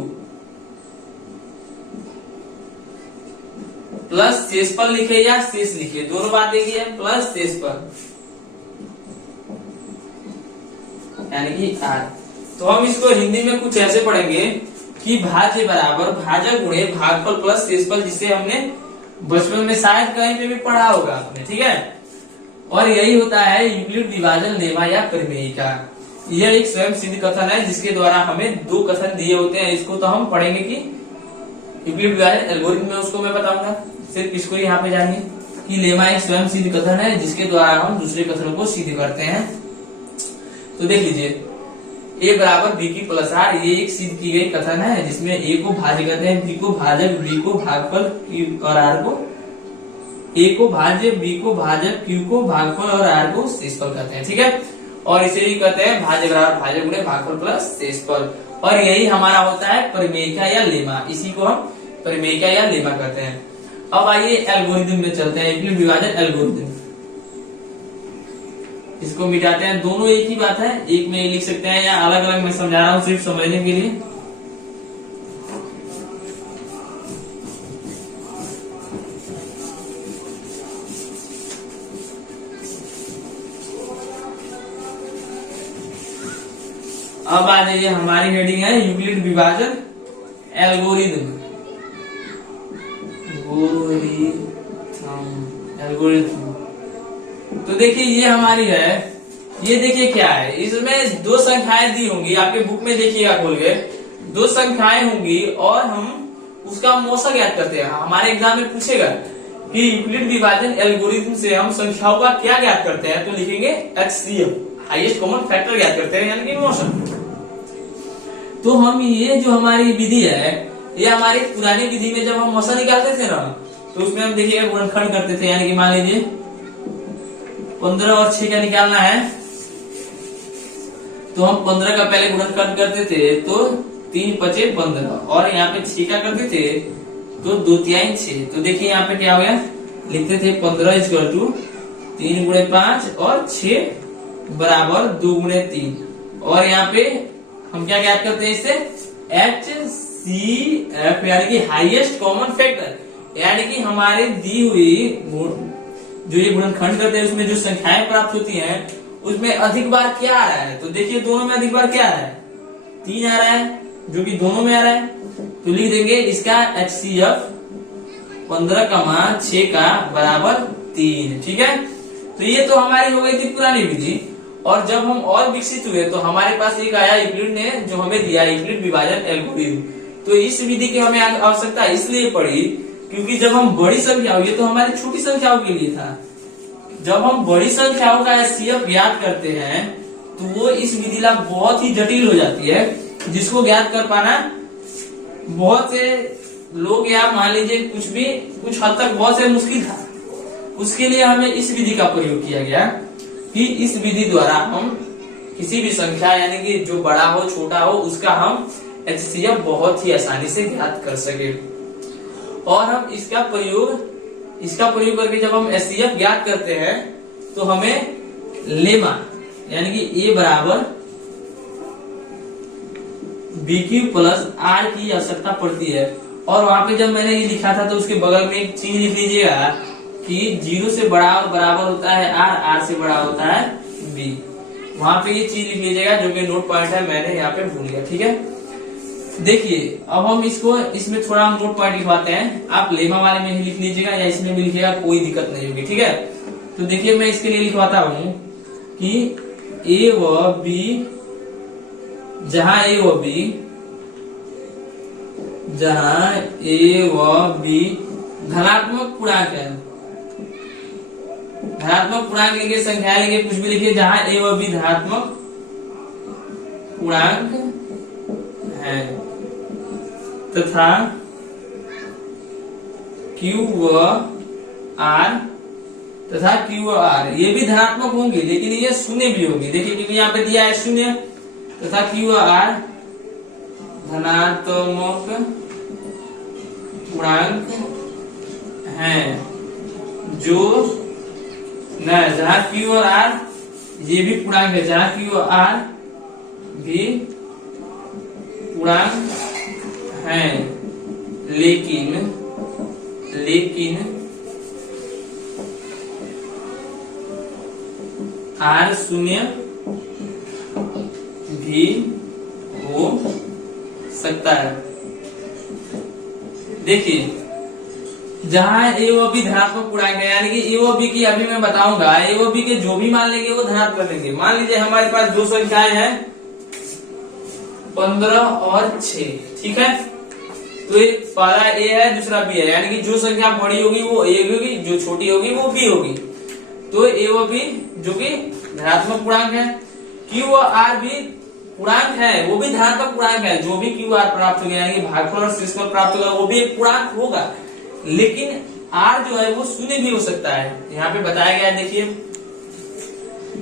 प्लस शेषफल लिखे या शेष लिखे, दोनों बात देखिए, प्लस शेषफल यानी कि R। तो हम इसको हिंदी में कुछ ऐसे पढ़ेंगे कि भाज्य बराबर भाजक गुणे भागफल प्लस शेषफल, जिसे हमने बचपन में शायद कहीं पे भी पढ़ा होगा आपने। ठीक है, और यही होता है यूक्लिड विभाजन लेमा या प्रमेयिका। यह एक स्वयं सिद्ध कथन है जिसके द्वारा हमें दो कथन दिए होते हैं। इसको तो हम पढ़ेंगे कि यूक्लिड विभाजन एल्गोरिथम में, उसको मैं बताऊंगा। सिर्फ इसको यहाँ पे जानिए कि लेमा एक स्वयं सिद्ध कथन है जिसके द्वारा हम दूसरे कथनों को सिद्ध करते हैं। तो देख लीजिए, a बराबर b की प्लस r, ये एक सिद्ध की गई कथन है जिसमें a को भाज्य कहते हैं, b को भाजक, b को भागफल और r को, a को भाज्य, b को भाजक, q को भागफल और r को शेषफल कहते हैं। ठीक है, और इसे भी कहते हैं भाज्य बराबर भाज्य गुणे भागफल प्लस शेषफल। और यही हमारा होता है परिमेयिका या लेमा, इसी को हम परिमेयिका या लेमा कहते हैं। अब आइए एल्गोरिथम में चलते हैं, यूक्लिड विभाजन एल्गोरिथम। इसको मिटाते हैं, दोनों एक ही बात है, एक में लिख सकते हैं या अलग अलग मैं समझा रहा हूं सिर्फ समझने के लिए। अब आ जाइए, हमारी हेडिंग है यूक्लिड विभाजन एल्गोरिथम। एल्गोरिथम तो देखिए ये हमारी है, ये देखिए क्या है, इसमें दो संख्याएं दी होंगी, आपके बुक में देखिएगा खोल के, दो संख्याएं होंगी और हम उसका मौसा ज्ञात करते हैं। हमारे एग्जाम में पूछेगा कि यूक्लिड विभाजन एल्गोरिथम से हम संख्याओं का क्या ज्ञात करते हैं, तो लिखेंगे HCF, हाईएस्ट कॉमन फैक्टर ज्ञात करते हैं, यानी कि मौसा। तो हम ये जो हमारी विधि है, ये हमारी पुरानी विधि में जब हम मौसा निकालते थे ना, तो उसमें हम देखिएगा गुणनखंड करते थे, यानी कि मान लीजिए 15 और 6 का निकालना है, तो हम 15 का पहले गुणनखंड करते थे, तो 3 पचे 15, और यहाँ पे 6 का करते थे तो 2 तिहाई 6। तो देखिए यहाँ पे क्या हो गया, लिखते थे 15 इक्वल टू 3 गुणे 5 और 6 बराबर 2 गुणे 3। और यहाँ पे हम क्या ज्ञात करते हैं इससे, HCF यानी कि हाईएस्ट कॉमन फैक्टर, यानी कि हमारी दी हुई जो ये गुणनखंड करते हैं उसमें जो संख्याएं प्राप्त होती हैं उसमें अधिक बार क्या आ रहा है। तो देखिए दोनों में अधिक बार क्या आ रहा है, 3 आ रहा है, जो कि दोनों में आ रहा है। तो लिख देंगे इसका HCF 15, 6 का बराबर 3। ठीक है, तो ये तो हमारी हो गई थी पुरानी विधि। और जब हम और विकसित हुए तो हमारे पास एक आया यूक्लिड ने, जो हमें दिया यूक्लिड विभाजन एल्गोरिथम। तो इस विधि की हमें आवश्यकता इसलिए पड़ी क्योंकि जब हम बड़ी संख्याओं, ये तो हमारी छोटी संख्याओं के लिए था, जब हम बड़ी संख्याओं का HCF ज्ञात करते हैं तो वो इस विधि ला बहुत ही जटिल हो जाती है, जिसको ज्ञात कर पाना बहुत से लोग या मान लीजिए कुछ हद तक बहुत से मुश्किल था। उसके लिए हमें इस विधि का प्रयोग किया गया कि इस विधि द्वारा हम किसी भी संख्या, यानी कि जो बड़ा हो छोटा हो, उसका हम HCF बहुत ही आसानी से ज्ञात कर सके। और हम इसका प्रयोग करके जब हम HCF ज्ञात करते हैं तो हमें लेमा यानी कि A बराबर BQ प्लस R की आवश्यकता पड़ती है। और वहां पे जब मैंने ये लिखा था तो उसके बगल में एक चीज लिख लीजिएगा कि 0 से बड़ा और बराबर होता है R, R से बड़ा होता है B। वहां पे ये चीज लिख लीजिएगा, जो कि नोट पॉइंट है, मैंने यहाँ पे भूल गया। ठीक है, देखिए अब हम इसमें थोड़ा हम नोट पॉइंट लिखवाते हैं, आप लेमा वाले में ही लिख लीजिएगा या इसमें भी लिखिएगा, कोई दिक्कत नहीं होगी। ठीक है, तो देखिए मैं इसके लिए लिखवाता हूँ कि A व B, जहां A व B धनात्मक पूर्णांक है, धनात्मक पूर्णांक लिखिए, संख्या लिखिए, कुछ भी लिखिए, जहां A व B धनात्मक पूर्णांक है तथा Q व R ये भी धनात्मक होंगे, लेकिन ये शून्य भी होंगे। देखिए क्योंकि यहाँ पे दिया है शून्य, तथा Q व R धनात्मक पूर्णांक हैं, जो न जहाँ Q और R ये भी पूर्णांक है, जहाँ Q और R भी पूर्णांक हैं, लेकिन R शून्य भी हो सकता है। देखिए जहाँ ए व बी धनात्मक पूर्णांक है, यानी कि ए व बी की अभी मैं बताऊंगा, ए व बी के जो भी मान लेंगे वो धनात्मक कर लेंगे। मान लीजिए हमारे पास दो संख्याएं हैं 15 और 6, ठीक है। तो एक पहला ए है, दूसरा बी है, यानी कि जो संख्या बड़ी होगी वो ए होगी, जो छोटी होगी वो बी होगी। तो ए व बी जो कि धनात्मक पूर्णांक है, क्यू व आर भी पूर्णांक है, वो भी धनात्मक पूर्णांक है। जो भी क्यू आर प्राप्त होगा यानी कि भागफल और शेषफल प्राप्त होगा वो भी एक पूर्णांक होगा, लेकिन आर जो है वो शून्य भी हो सकता है। यहाँ पे बताया गया है, देखिए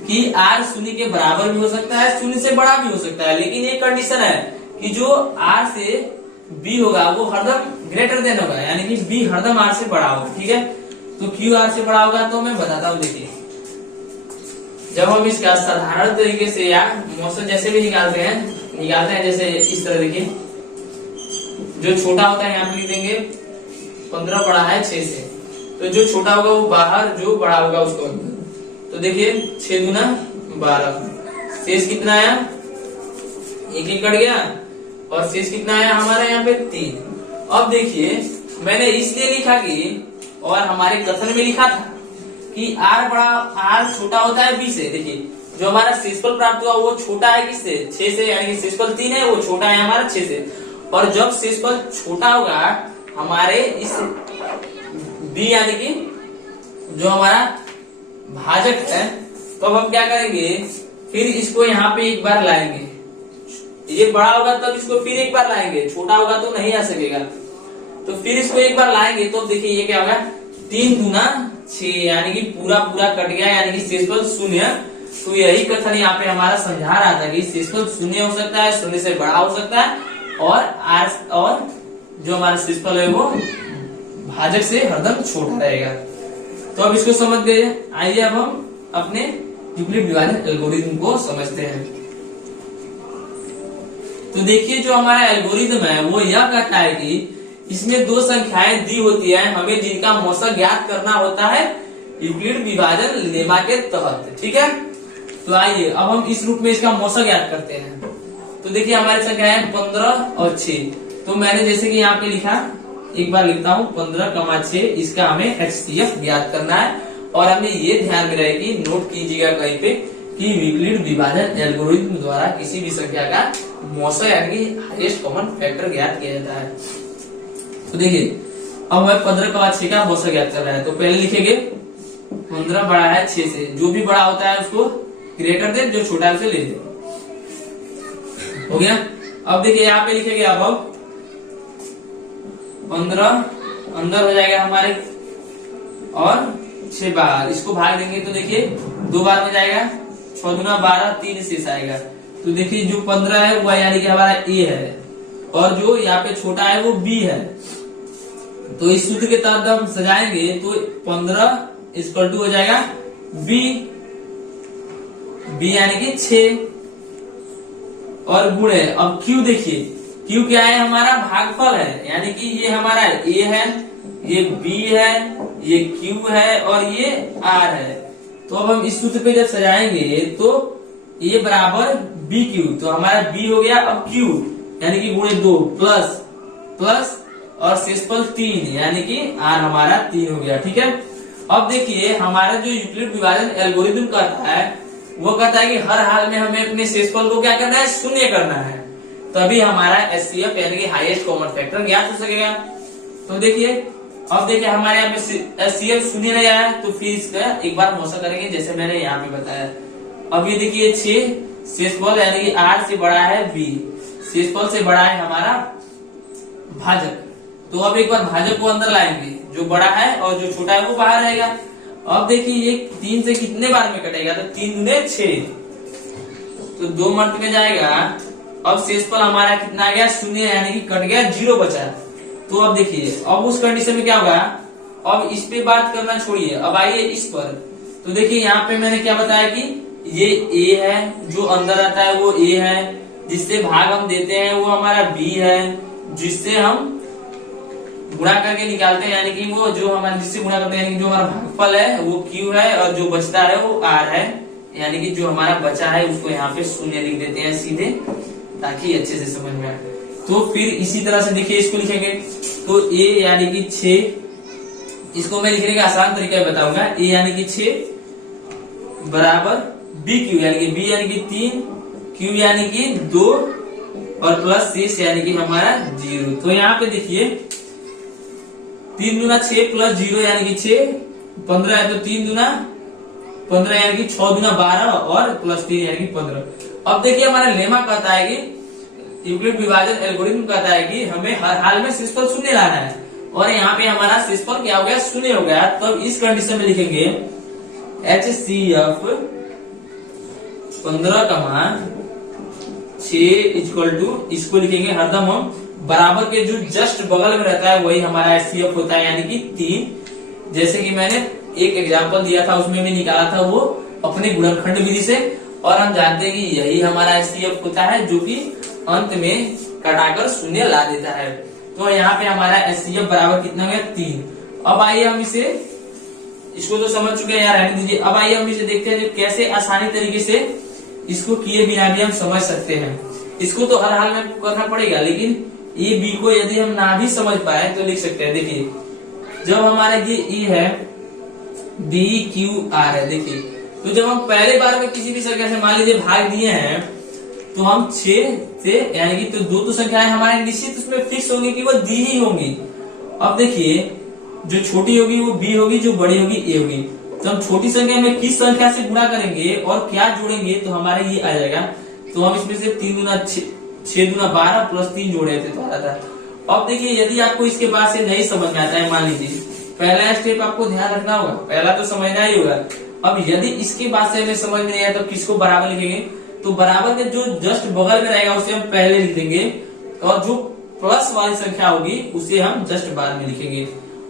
कि आर शून्य के बराबर भी हो सकता है, शून्य से बड़ा भी हो सकता है, लेकिन एक कंडीशन है कि जो आर से बी होगा वो हरदम ग्रेटर देन होगा, यानी कि बी हरदम आर से बड़ा होगा, ठीक है। तो क्यू आर से बड़ा होगा तो मैं बताता हूँ। देखिए जब हम इसका साधारण तरीके से या मौसम जैसे भी निकालते हैं जैसे इस तरह, देखिए जो छोटा होता है यहाँ पे लिख देंगे 15 बड़ा है 6 से, तो जो छोटा होगा वो बाहर, जो बड़ा होगा उसको अंदर। तो देखिए 6 दूना 12, शेष कितना आया, एक कट गया, और शेष कितना आया हमारा यहाँ पे 3। अब देखिए मैंने इसलिए लिखा कि, और हमारे कथन में लिखा था कि आर छोटा होता है बी से। देखिए जो हमारा शेषफल प्राप्त हुआ वो छोटा है किससे, 6 से, यानी कि शेषफल 3 है, वो छोटा है हमारा 6 से। और जब शेषफल छोटा होगा हमारे इस बी यानी कि जो हमारा भाजक है, तो अब हम क्या करेंगे, फिर इसको यहाँ पे एक बार लाएंगे। ये बड़ा होगा तब इसको फिर एक बार लाएंगे, छोटा होगा तो नहीं आ सकेगा, तो फिर इसको एक बार लाएंगे। तो देखिए ये क्या होगा, 3 दूना 6, यानी कि पूरा कट गया, यानी कि शेषफल 0। तो यही कथन यहाँ पे हमारा समझा रहा था कि शेषफल 0 हो सकता है, 0 से बड़ा हो सकता है, और जो हमारा शेषफल है वो भाजक से हरदम छोटा रहेगा। तो अब इसको समझ गए, आइए अब हम अपने यूक्लिड विभाजन एल्गोरिथम को समझते हैं। तो देखिए जो हमारा एल्गोरिथम है वो यह कहता है कि इसमें दो संख्याएं दी होती है, हमें जिनका मौसा ज्ञात करना होता है यूक्लिड विभाजन लेमा के तहत, ठीक है। तो आइए अब हम इस रूप में इसका मौसा ज्ञात करते हैं। तो देखिए हमारी संख्या है 15 और 6। तो मैंने जैसे कि यहाँ पे लिखा, एक बार लिखता हूँ 15, 6, इसका हमें HCF ज्ञात करना है। और हमें ये ध्यान में रहेगी, नोट कीजिएगा कहीं पे, कि यूक्लिड विभाजन एल्गोरिथम द्वारा किसी भी संख्या का मौसा यानी कि हाईएस्ट कॉमन फैक्टर ज्ञात किया जाता है। तो देखिए अब हमें 15, 6 का मौसा ज्ञात करना है। तो पहले लिखेंगे 15 बड़ा है 6 से, जो भी बड़ा होता है उसको ग्रेटर दे, जो छोटा है उसे ले दे, हो गया। अब देखिए यहाँ पे लिखेंगे अब 15 अंदर हो जाएगा हमारे, और 6 बाहर, इसको भाग देंगे तो देखिए 2 बार में जाएगा, 6 दूना 12, 3 शेष आएगा। तो देखिए जो 15 है वो यानी कि हमारा ए है, और जो यहाँ पे छोटा है वो बी है। तो इस सूत्र के तहत हम सजाएंगे तो 15 इक्वल टू हो जाएगा बी यानी कि 6, और गुणे। अब क्यू देखिए, क्यू क्या है, हमारा भागफल है, यानी कि ये हमारा ए है, ये बी है, ये क्यू है, और ये आर है। तो अब हम इस सूत्र पे जब सजाएंगे तो ए बराबर बी क्यू, तो हमारा बी हो गया अब क्यू यानी कि गुणे 2 प्लस और शेषफल 3 यानी कि आर हमारा 3 हो गया, ठीक है। अब देखिए हमारा जो यूक्लिड विभाजन एल्गोरिथम कहता है वो कहता है कि हर हाल में हमें अपने शेषफल को क्या करना है, शून्य करना है, तभी हमारा HCF यानी कि हाईएस्ट कॉमन फैक्टर ज्ञात हो सकेगा। तो देखिए अब देखिए हमारे यहाँ पे HCF शून्य नहीं आया, तो फिर इसका एक बार मौसा करेंगे जैसे मैंने यहाँ पे बताया। अब ये देखिए 6 शेषफल यानी कि आर से बड़ा है बी, शेषफल से बड़ा है हमारा भाजक। तो अब एक बार भाजक को अंदर लाएंगे, जो बड़ा है और जो छोटा है वो बाहर रहेगा। अब देखिए ये 3 से कितने बार में कटेगा, तो 3 दूने 6, तो 2 मर्त में जाएगा। अब शेषफल हमारा कितना आ गया, 0 यानी कि कट गया, 0 बचा। तो अब देखिए अब उस कंडीशन में क्या होगा, अब इस पे बात करना छोड़िए, अब आइए इस पर। तो देखिए यहाँ पे मैंने क्या बताया कि ये ए है, जो अंदर आता है वो ए है, जिससे भाग हम देते हैं वो हमारा बी है, जिससे हम गुणा करके निकालते हैं यानी कि वो जो हमारा जिससे गुणा करते हैं यानी कि जो हमारा भागफल है वो क्यू है, और जो बचता है वो आर है, यानी कि जो हमारा बचा है उसको यहाँ पे 0 लिख देते हैं सीधे, ताकि अच्छे से समझ में आए। तो फिर इसी तरह से देखिए इसको लिखेंगे, तो ए यानी कि 6 इसको मैं लिखने का आसान तरीका बताऊंगा। ए यानी कि 6 बराबर बी क्यू यानी कि बी यानी कि 3, क्यू यानी कि 2 और प्लस 6 यानी कि हमारा 0। तो यहाँ पे देखिए 3 दूना 6 प्लस 0 यानी कि 6, 15 है तो 3 दूना 15 यानी कि 6 दूना 12 और प्लस 3 यानी कि 15। अब देखिए हमारा लेमा कहता है कि यूक्लिड विभाजन एल्गोरिथम कहता है कि हमें हर हाल में शेषफल शून्य लाना है, और यहाँ पे हमारा शेषफल क्या हो गया, शून्य हो गया। तो अब इस कंडीशन में लिखेंगे HCF 15,6 इक्वल टू, इसको लिखेंगे हरदम हम बराबर के जो जस्ट बगल में रहता है वही हमारा HCF होता है यानी कि 3। जैसे कि मैंने एक एग्जाम्पल दिया था उसमें भी निकाला था वो अपने गुणनखंड विधि से, और हम जानते हैं कि यही हमारा HCF होता है जो कि अंत में घटाकर शून्य ला देता है। तो यहाँ पे हमारा HCF बराबर कितना हो गया, 3। अब आइए हम इसे, इसको तो समझ चुके हैं यार, रहने दीजिए। अब आइए हम इसे देखते हैं कैसे आसानी तरीके से इसको किए बिना भी हम समझ सकते हैं। इसको तो हर हाल में करना पड़ेगा, लेकिन ए बी को यदि हम ना भी समझ पाए तो लिख सकते हैं। देखिए जब हमारा ये ई है, बी क्यू आर है, देखिए तो जब हम पहले बार में किसी भी संख्या से मान लीजिए भाग दिए हैं तो हम 6 से यानी कि तो 2 तो संख्याएं हमारे निश्चित उसमें फिक्स होंगी कि वो दी ही होंगी। अब देखिए जो छोटी होगी वो बी होगी, जो बड़ी होगी ए होगी। तो हम छोटी संख्या में किस संख्या से गुणा करेंगे और क्या जोड़ेंगे तो हमारे ये आ जाएगा। तो हम इसमें से 3 दूना 6 दूना 12 प्लस 3 जोड़े थे तो आ रहा था। अब देखिए यदि आपको इसके बाद से नहीं समझ में आता है, मान लीजिए पहला स्टेप आपको ध्यान रखना होगा, पहला तो समझना ही होगा। अब यदि इसके बाद से हमें समझ में नहीं आया तो किसको बराबर लिखेंगे, तो बराबर के जो जस्ट बगल में रहेगा उसे हम पहले लिख देंगे, और जो प्लस वाली संख्या होगी उसे हम जस्ट बाद में लिखेंगे,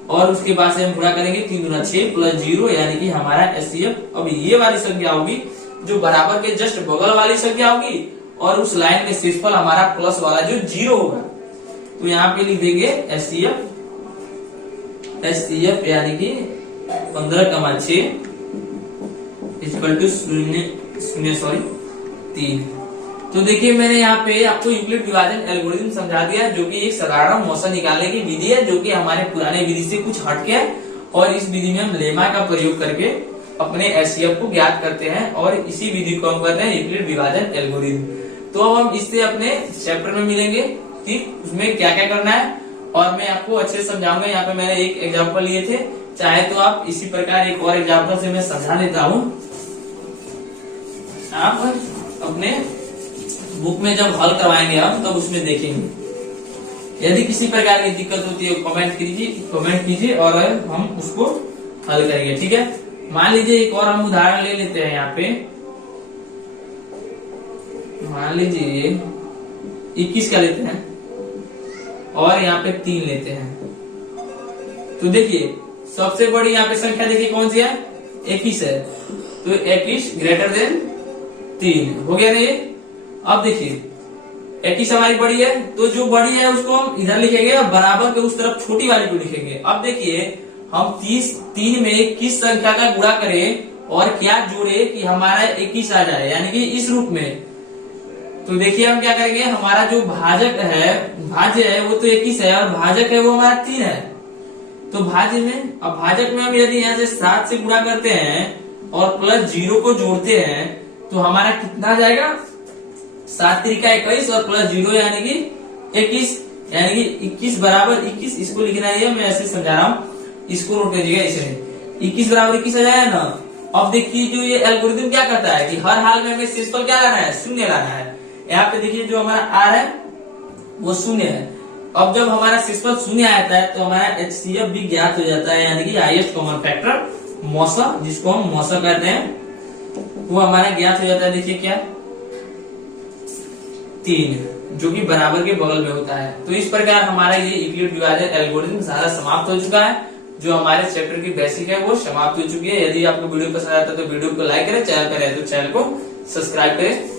और उसके बाद से हम गुणा करेंगे 3 दूना 6 प्लस 0 यानी कि हमारा HCF। अब ये वाली संख्या होगी जो बराबर के जस्ट बगल वाली संख्या होगी, और उस लाइन में शेषफल हमारा प्लस वाला जो 0 होगा। तो यहाँ पे लिख देंगे HCF यानी कि 15,6 इक्वल टू 3। तो देखिए मैंने यहाँ पे आपको यूक्लिड विभाजन एल्गोरिथम समझा दिया, जो कि एक साधारण मौसा निकालने की विधि है, जो कि हमारे पुराने विधि से कुछ हटके है, और इस विधि में हम लेमा का प्रयोग करके अपने HCF को ज्ञात करते हैं, और इसी विधि को हम करते हैं यूक्लिड विभाजन एल्गोरिथम। तो अब हम इससे अपने चैप्टर में मिलेंगे कि उसमें क्या क्या करना है, और मैं आपको अच्छे से समझाऊंगा। यहाँ पे मैंने एक एग्जाम्पल लिए थे, चाहे तो आप इसी प्रकार एक और एग्जाम्पल से मैं समझा देता हूँ। आप अपने बुक में जब हल करवाएंगे हम तब उसमें देखेंगे। यदि किसी प्रकार की दिक्कत होती है कमेंट कीजिए और हम उसको हल करेंगे, ठीक है। मान लीजिए एक और हम उदाहरण ले लेते हैं। यहाँ पे मान लीजिए 21 का लेते हैं और यहाँ पे 3 लेते हैं। तो देखिए सबसे बड़ी यहाँ पे संख्या देखिए कौन सी है, 21 है। तो 21 ग्रेटर देन 3 हो गया ना ये। अब देखिए 21 हमारी बड़ी है, तो जो बड़ी है उसको हम इधर लिखेंगे और बराबर के उस तरफ छोटी वाली को लिखेंगे। अब देखिए हम 3 में किस संख्या का गुणा करें और क्या जोड़े कि हमारा 21 आ जाए, यानी कि इस रूप में। तो देखिए हम क्या करेंगे, हमारा जो भाजक है, भाज्य है वो तो 21 है, और भाजक है वो हमारा 3 है। तो भाज्य में, अब भाजक में हम यदि यहाँ से 7 से गुणा करते हैं और प्लस 0 को जोड़ते हैं तो हमारा कितना आ जाएगा, 7 त्रिका 21 और प्लस 0 यानी कि 21, यानी कि 21 बराबर 21। इसको लिखना है, मैं ऐसे समझा रहा हूँ, इसको नोट करिएगा। इसमें 21 बराबर 21 आ जाएगा ना। अब देखिए जो ये एल्गोरिथम क्या करता है कि हर हाल में हमें शेषफल क्या लाना है, शून्य लाना है। यहाँ पे देखिए जो हमारा आर है वो शून्य है। अब जब हमारा शेषफल शून्य आता है तो हमारा HCF भी ज्ञात हो जाता है, यानी कि हाईएस्ट कॉमन फैक्टर मौसा, जिसको हम मौसा कहते हैं, वो हमारा ज्ञात हो जाता है। देखिए क्या, 3, जो कि बराबर के बगल में होता है। तो इस प्रकार हमारा ये यूक्लिड विभाजन एल्गोरिथम सारा समाप्त हो चुका है। जो हमारे चैप्टर की बेसिक है वो समाप्त हो चुकी है। यदि आपको वीडियो पसंद आता है तो वीडियो को लाइक करें, चैनल पर है तो चैनल को सब्सक्राइब करें।